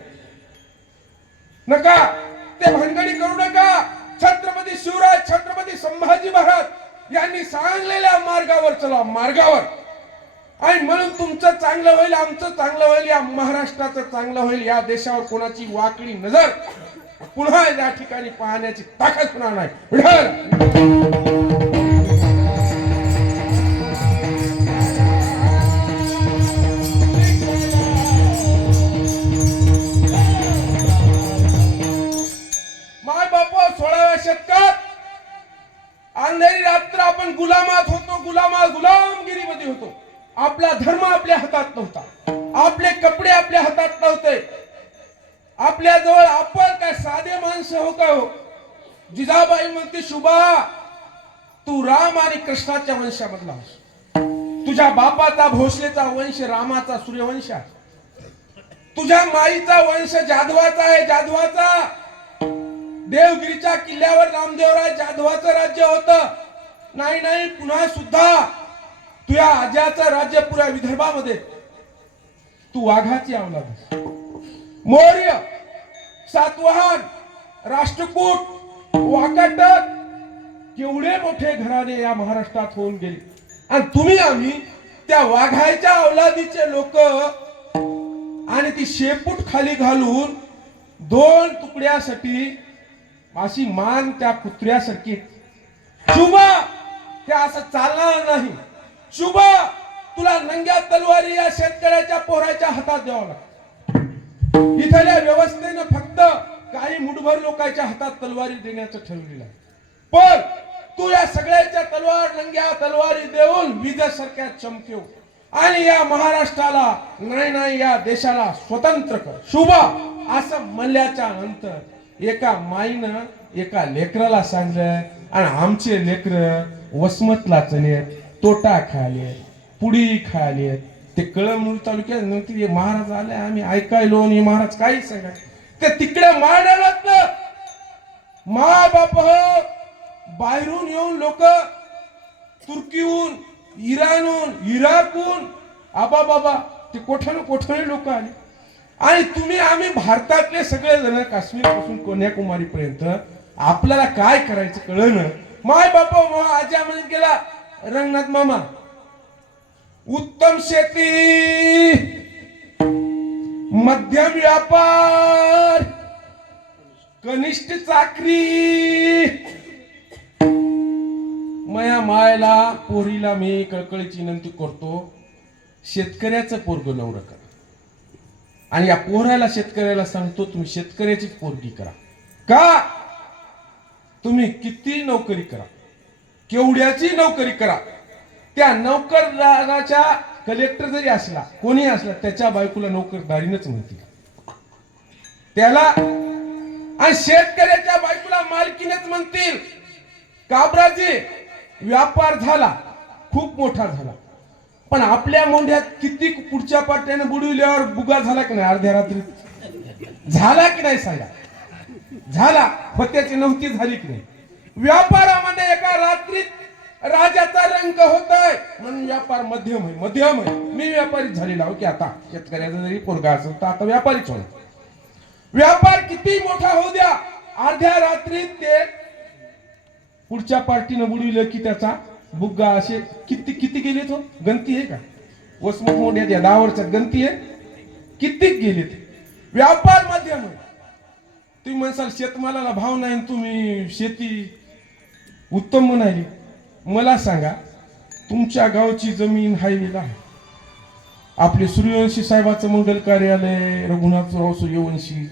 नका ते भानगडी करू नका. छत्रपती शिवराज, छत्रपती संभाजी महाराज यांनी सांगलेल्या मार्गावर चला, मार्गावर. आणि म्हणून तुमचं चांगलं होईल, आमचं चांगलं होईल, या महाराष्ट्राचं चांगलं होईल. या देशावर कोणाची वाकडी नजर पुन्हा या ठिकाणी पाहण्याची ताकद होणार नाही. माय बापा, 16व्या शतकात अंधेरी रात्र आपण गुलामात होतो. गुलामगिरीमध्ये होतो. आपला धर्म आपल्या हातात नव्हता. आपले कपडे आपल्या हातात नव्हते. आपल्या जवळ आपण काय साधे माणसं हो का हो? जिजाबाई म्हणते, शुभा तू राम आणि कृष्णाच्या वंशामधला आहेस. तुझ्या बापाचा भोसलेचा वंश रामाचा सूर्यवंश आहे. तुझ्या माईचा वंश जाधवाचा आहे, जाधवाचा. देवगिरीच्या किल्ल्यावर रामदेवराय जाधवाचं राज्य होतं. नाही, पुन्हा सुद्धा तुझ्या आज्याचं राज्य पुऱ्या विदर्भामध्ये. तू वाघाची अवलाद आहेस. मौर्य, सातवाहन, राष्ट्रकूट, वाकाटक केवढे मोठे घराणे या महाराष्ट्रात होऊन गेले. आणि तुम्ही आम्ही त्या वाघाच्या अवलादीचे लोक. आणि ती शेपूट खाली घालून 2 तुकड्यासाठी अशी मान त्या कुत्र्यासारखी. शुभा ते असं चालणार नाही. शुभा तुला नंग्या तलवारी या शेतकऱ्याच्या पोराच्या हातात द्यावं लागतं. इथल्या व्यवस्थेनं फक्त काही मुठभर लोकांच्या हातात तलवारी देण्याचं ठरवलेलं आहे. पण तू या सगळ्याच्या नंग्या तलवारी देऊन विजेसारख्या चमकेव आणि या महाराष्ट्राला नाही या देशाला स्वतंत्र कर. शुभा असं म्हणल्याच्या नंतर एका माईनं एका लेकराला सांगलं. आणि आमचे लेकर वसमतला चले, तोटा खाले, पुडी खाले. ते कळमनुरी तालुक्यात नंतर महाराज आले, आम्ही ऐकायलो. आणि महाराज काही सांगा ते तिकडे मारण्यात माय बाप बाहेरून येऊन लोक, तुर्कीहून, इराणहून, इराकहून, आबा बाबा ते कोठे लोक आले. आणि तुम्ही आम्ही भारतातले सगळे जण काश्मीर पासून कन्याकुमारी पर्यंत आपल्याला काय करायचं कळलं. माय बापा आजा म्हणत गेला रंगनाथ मामा, उत्तम शेती, मध्यम व्यापार, कनिष्ठ चाकरी माया मायला पोरीला मी कळकळीची विनंती करतो, शेतकऱ्याचं पोरग नवरं करा. आणि या पोराला शेतकऱ्याला सांगतो, तुम्ही शेतकऱ्याचीच पोरगी करा. का तुम्ही किती नोकरी करा, केवढ्याची नोकरी करा, त्या नोकरदाराच्या कलेक्टर जरी असला कोणी असला त्याच्या बायकोला नोकरदारीनच म्हणतील त्याला. आणि शेतकऱ्याच्या बायकोला मालकीनच म्हणतील. काबराजी व्यापार झाला, खूप मोठा झाला, पण आपल्या मोंढ्यात किती पुढच्या पाट्याने बुडविल्यावर बुगा झाला की नाही? अर्ध्या रात्री झाला की नाही? सांगा. झाला. होत्याची नव्हती झाली की नाही? व्यापारामध्ये एका रात्रीत राजाचा रंग होतोय म्हणून व्यापार मध्यम आहे. मध्यम आहे. मी व्यापारी झालेला हो की आता शेतकऱ्याचा जरी पोरगा असेल तर आता व्यापारीच होणार. व्यापार किती मोठा होऊ द्या, अर्ध्या रात्रीत ते पुढच्या पार्टीनं बुडविलं की त्याचा बुग्गा असे किती किती गेले तो गंती आहे का? वसमत मोठ्या 10 वर्षात गंती आहे किती गेलेत. व्यापार माध्यम आहे. तुम्ही म्हणसाल शेतमालाला भाव नाही, तुम्ही शेती उत्तम म्हणाली. मला सांगा, तुमच्या गावची जमीन हायवेला आहे. आपले सूर्यवंशी साहेबाचं मंगल कार्यालय, रघुनाथराव सूर्यवंशी,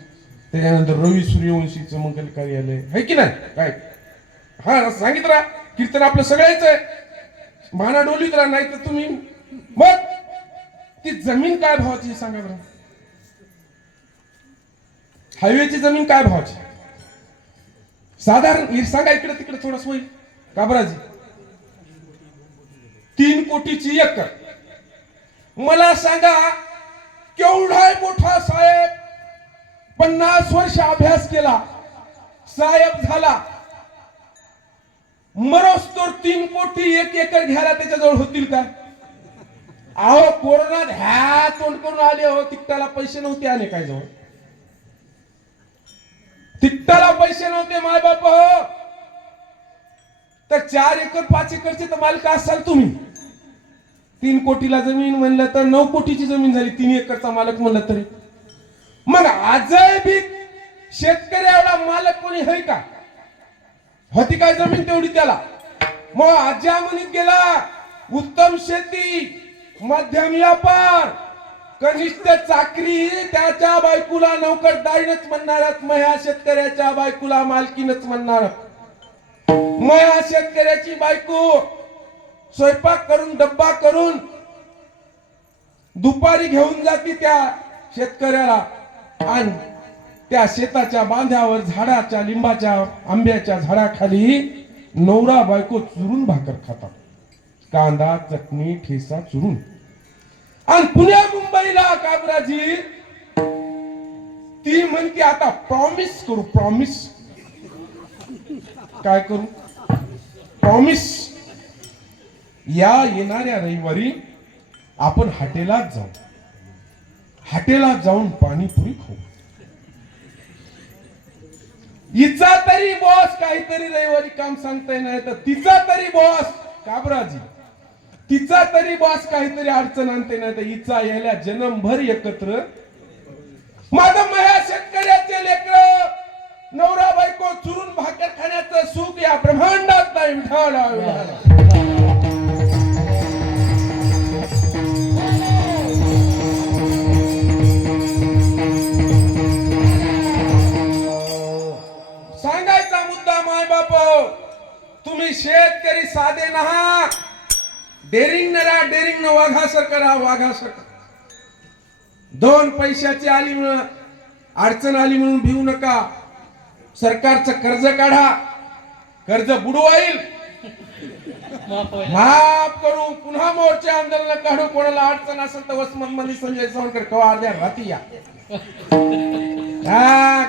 त्याच्यानंतर रवी सूर्यवंशीचं मंगल कार्यालय आहे की नाही? काय हा सांगितलं राहा. कीर्तन आपलं सगळ्याच आहे. माना डोलीत राहा, नाही तर तुम्ही मग ती जमीन काय भावाची सांगा बरं. हायवेची जमीन काय भावाची साधारण सांगा. इकडे तिकडे थोडस होईल काबराजी. 3 कोटीची एकर. मला सांगा, केवढा मोठा साहेब 50 वर्ष अभ्यास केला, साहेब झाला, मरोस्तोर 3 कोटी 1 एकर घ्यायला त्याच्याजवळ होतील का? अहो कोरोनात ह्या तोंड करून आले हो. तिकटाला पैसे नव्हते आले काय जवळ. तिकटाला पैसे नव्हते माय बाप हो. तर 4 एकर 5 एकरचे तर मालक असाल तुम्ही. 3 कोटीला जमीन म्हणलं तर 9 कोटीची जमीन झाली. 3 एकरचा मालक म्हणलं तरी मग आजही बी शेतकरी एवढा मालक कोणी आहे का? होती काय जमीन तेवढी त्याला? मग आज्या म्हणत गेला, उत्तम शेती, मध्यम व्यापार, कनिष्ठ चाकरी, त्याच्या बायकोला नोकरदारीनच म्हणणारच, मया शेतकऱ्याच्या बायकोला मालकीनच म्हणणार. मया शेतकऱ्याची बायको स्वयंपाक करून डब्बा करून दुपारी घेऊन जाते त्या शेतकऱ्याला आणि त्या शेताच्या बांध्यावर झाडाच्या लिंबाच्या आंब्याच्या झाडाखाली नवरा बायको चुरून भाकर खातात. कांदा चटणी ठेसा चुरून. आणि पुण्या मुंबईला काबराजी ती म्हणते आता प्रॉमिस करू. प्रॉमिस काय करू? प्रॉमिस या येणाऱ्या रविवारी आपण हॉटेलात जाऊ. हॉटेलात जाऊन पाणीपुरी खाऊ. हिचा तरी बॉस काहीतरी रविवारी काम सांगताय नाही तर तिचा तरी बॉस काबराजी, तिचा तरी बॉस काहीतरी अडचण आणते नाही तर हिचा यायला जन्मभर एकत्र. माझं मया शेतकऱ्याचे लेकर नवरा बायको चुरून भाकर खाण्याचं सुख या ब्रह्मांडात नाही. सांगायचा मुद्दा माय बाप, तुम्ही शेतकरी साधे नहा. डेरिंग न राहा, डेरिंग न वाघासारखं राहा, वाघासारखं. 2 पैशाची आली म्हणून अडचण आली म्हणून भिवू नका. सरकारचं कर्ज काढा, कर्ज बुडवाईल, माफ करू, पुन्हा मोर्चे आंदोलन काढू. कोणाला अडचण असेल तर वसमत मध्ये संजय सावंतकर कवा अर्ध्या रात्री या.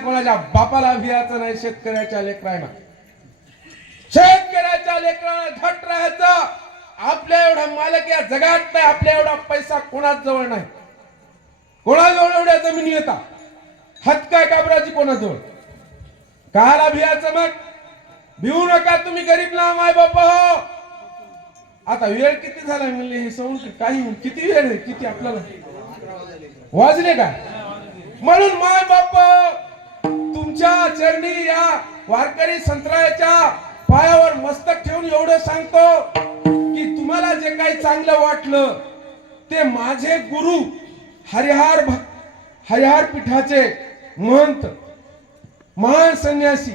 कोणाच्या बापाला भियाचं नाही. शेतकऱ्याच्या लेकरांना, शेतकऱ्याच्या लेकरांना धट राहायचं. आपल्या एवढा मालक या जगात नाही, आपल्या एवढा पैसा कोणाच जवळ नाही. कोणाजवळ एवढ्या जमिनी येतात? हात काय काबराची कोणाजवळ? काला भियाचं? मग भिवू नका तुम्ही गरीब ना माय बाप हो. आता वेळ किती झाला म्हणले हे सौंड काही किती वेळ आहे? किती आपल्याला वाजले का? म्हणून माय बाप तुमच्या तुमच्या चरणी या वारकरी संत्रायाच्या पायावर मस्तक ठेवून एवढं सांगतो की तुम्हाला जे काही चांगलं वाटलं ते माझे गुरु हरिहार पीठाचे महंत, महान संन्यासी,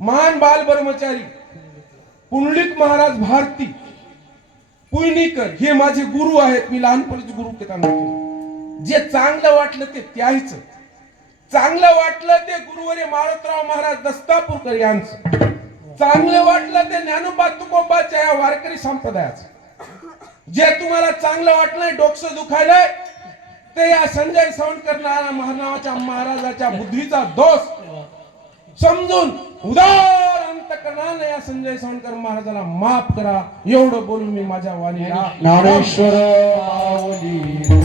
महान बाल ब्रह्मचारी पुंडलिक महाराज भारती पुयणीकर हे माझे गुरु आहेत. मी लहानपणीचे गुरु त्यांना केले. जे चांगलं वाटलं ते त्याहीच, चांगलं वाटलं ते गुरुवर्य माळोतराव महाराज दस्तापूरकर यांचं, चांगलं वाटलं ते ज्ञानोबा तुकोबाच्या या वारकरी संप्रदायाचं. जे तुम्हाला चांगलं वाटलंय, डोकं दुखायलंय, ते या संजय सावंतकर नावाच्या महाराजाच्या बुद्धीचा दोष समजून उदार अंतकरणाने या संजय सावंतकर महाराजाला माफ करा. एवढं बोलून मी माझ्या वाणीला ज्ञानेश्वर माऊली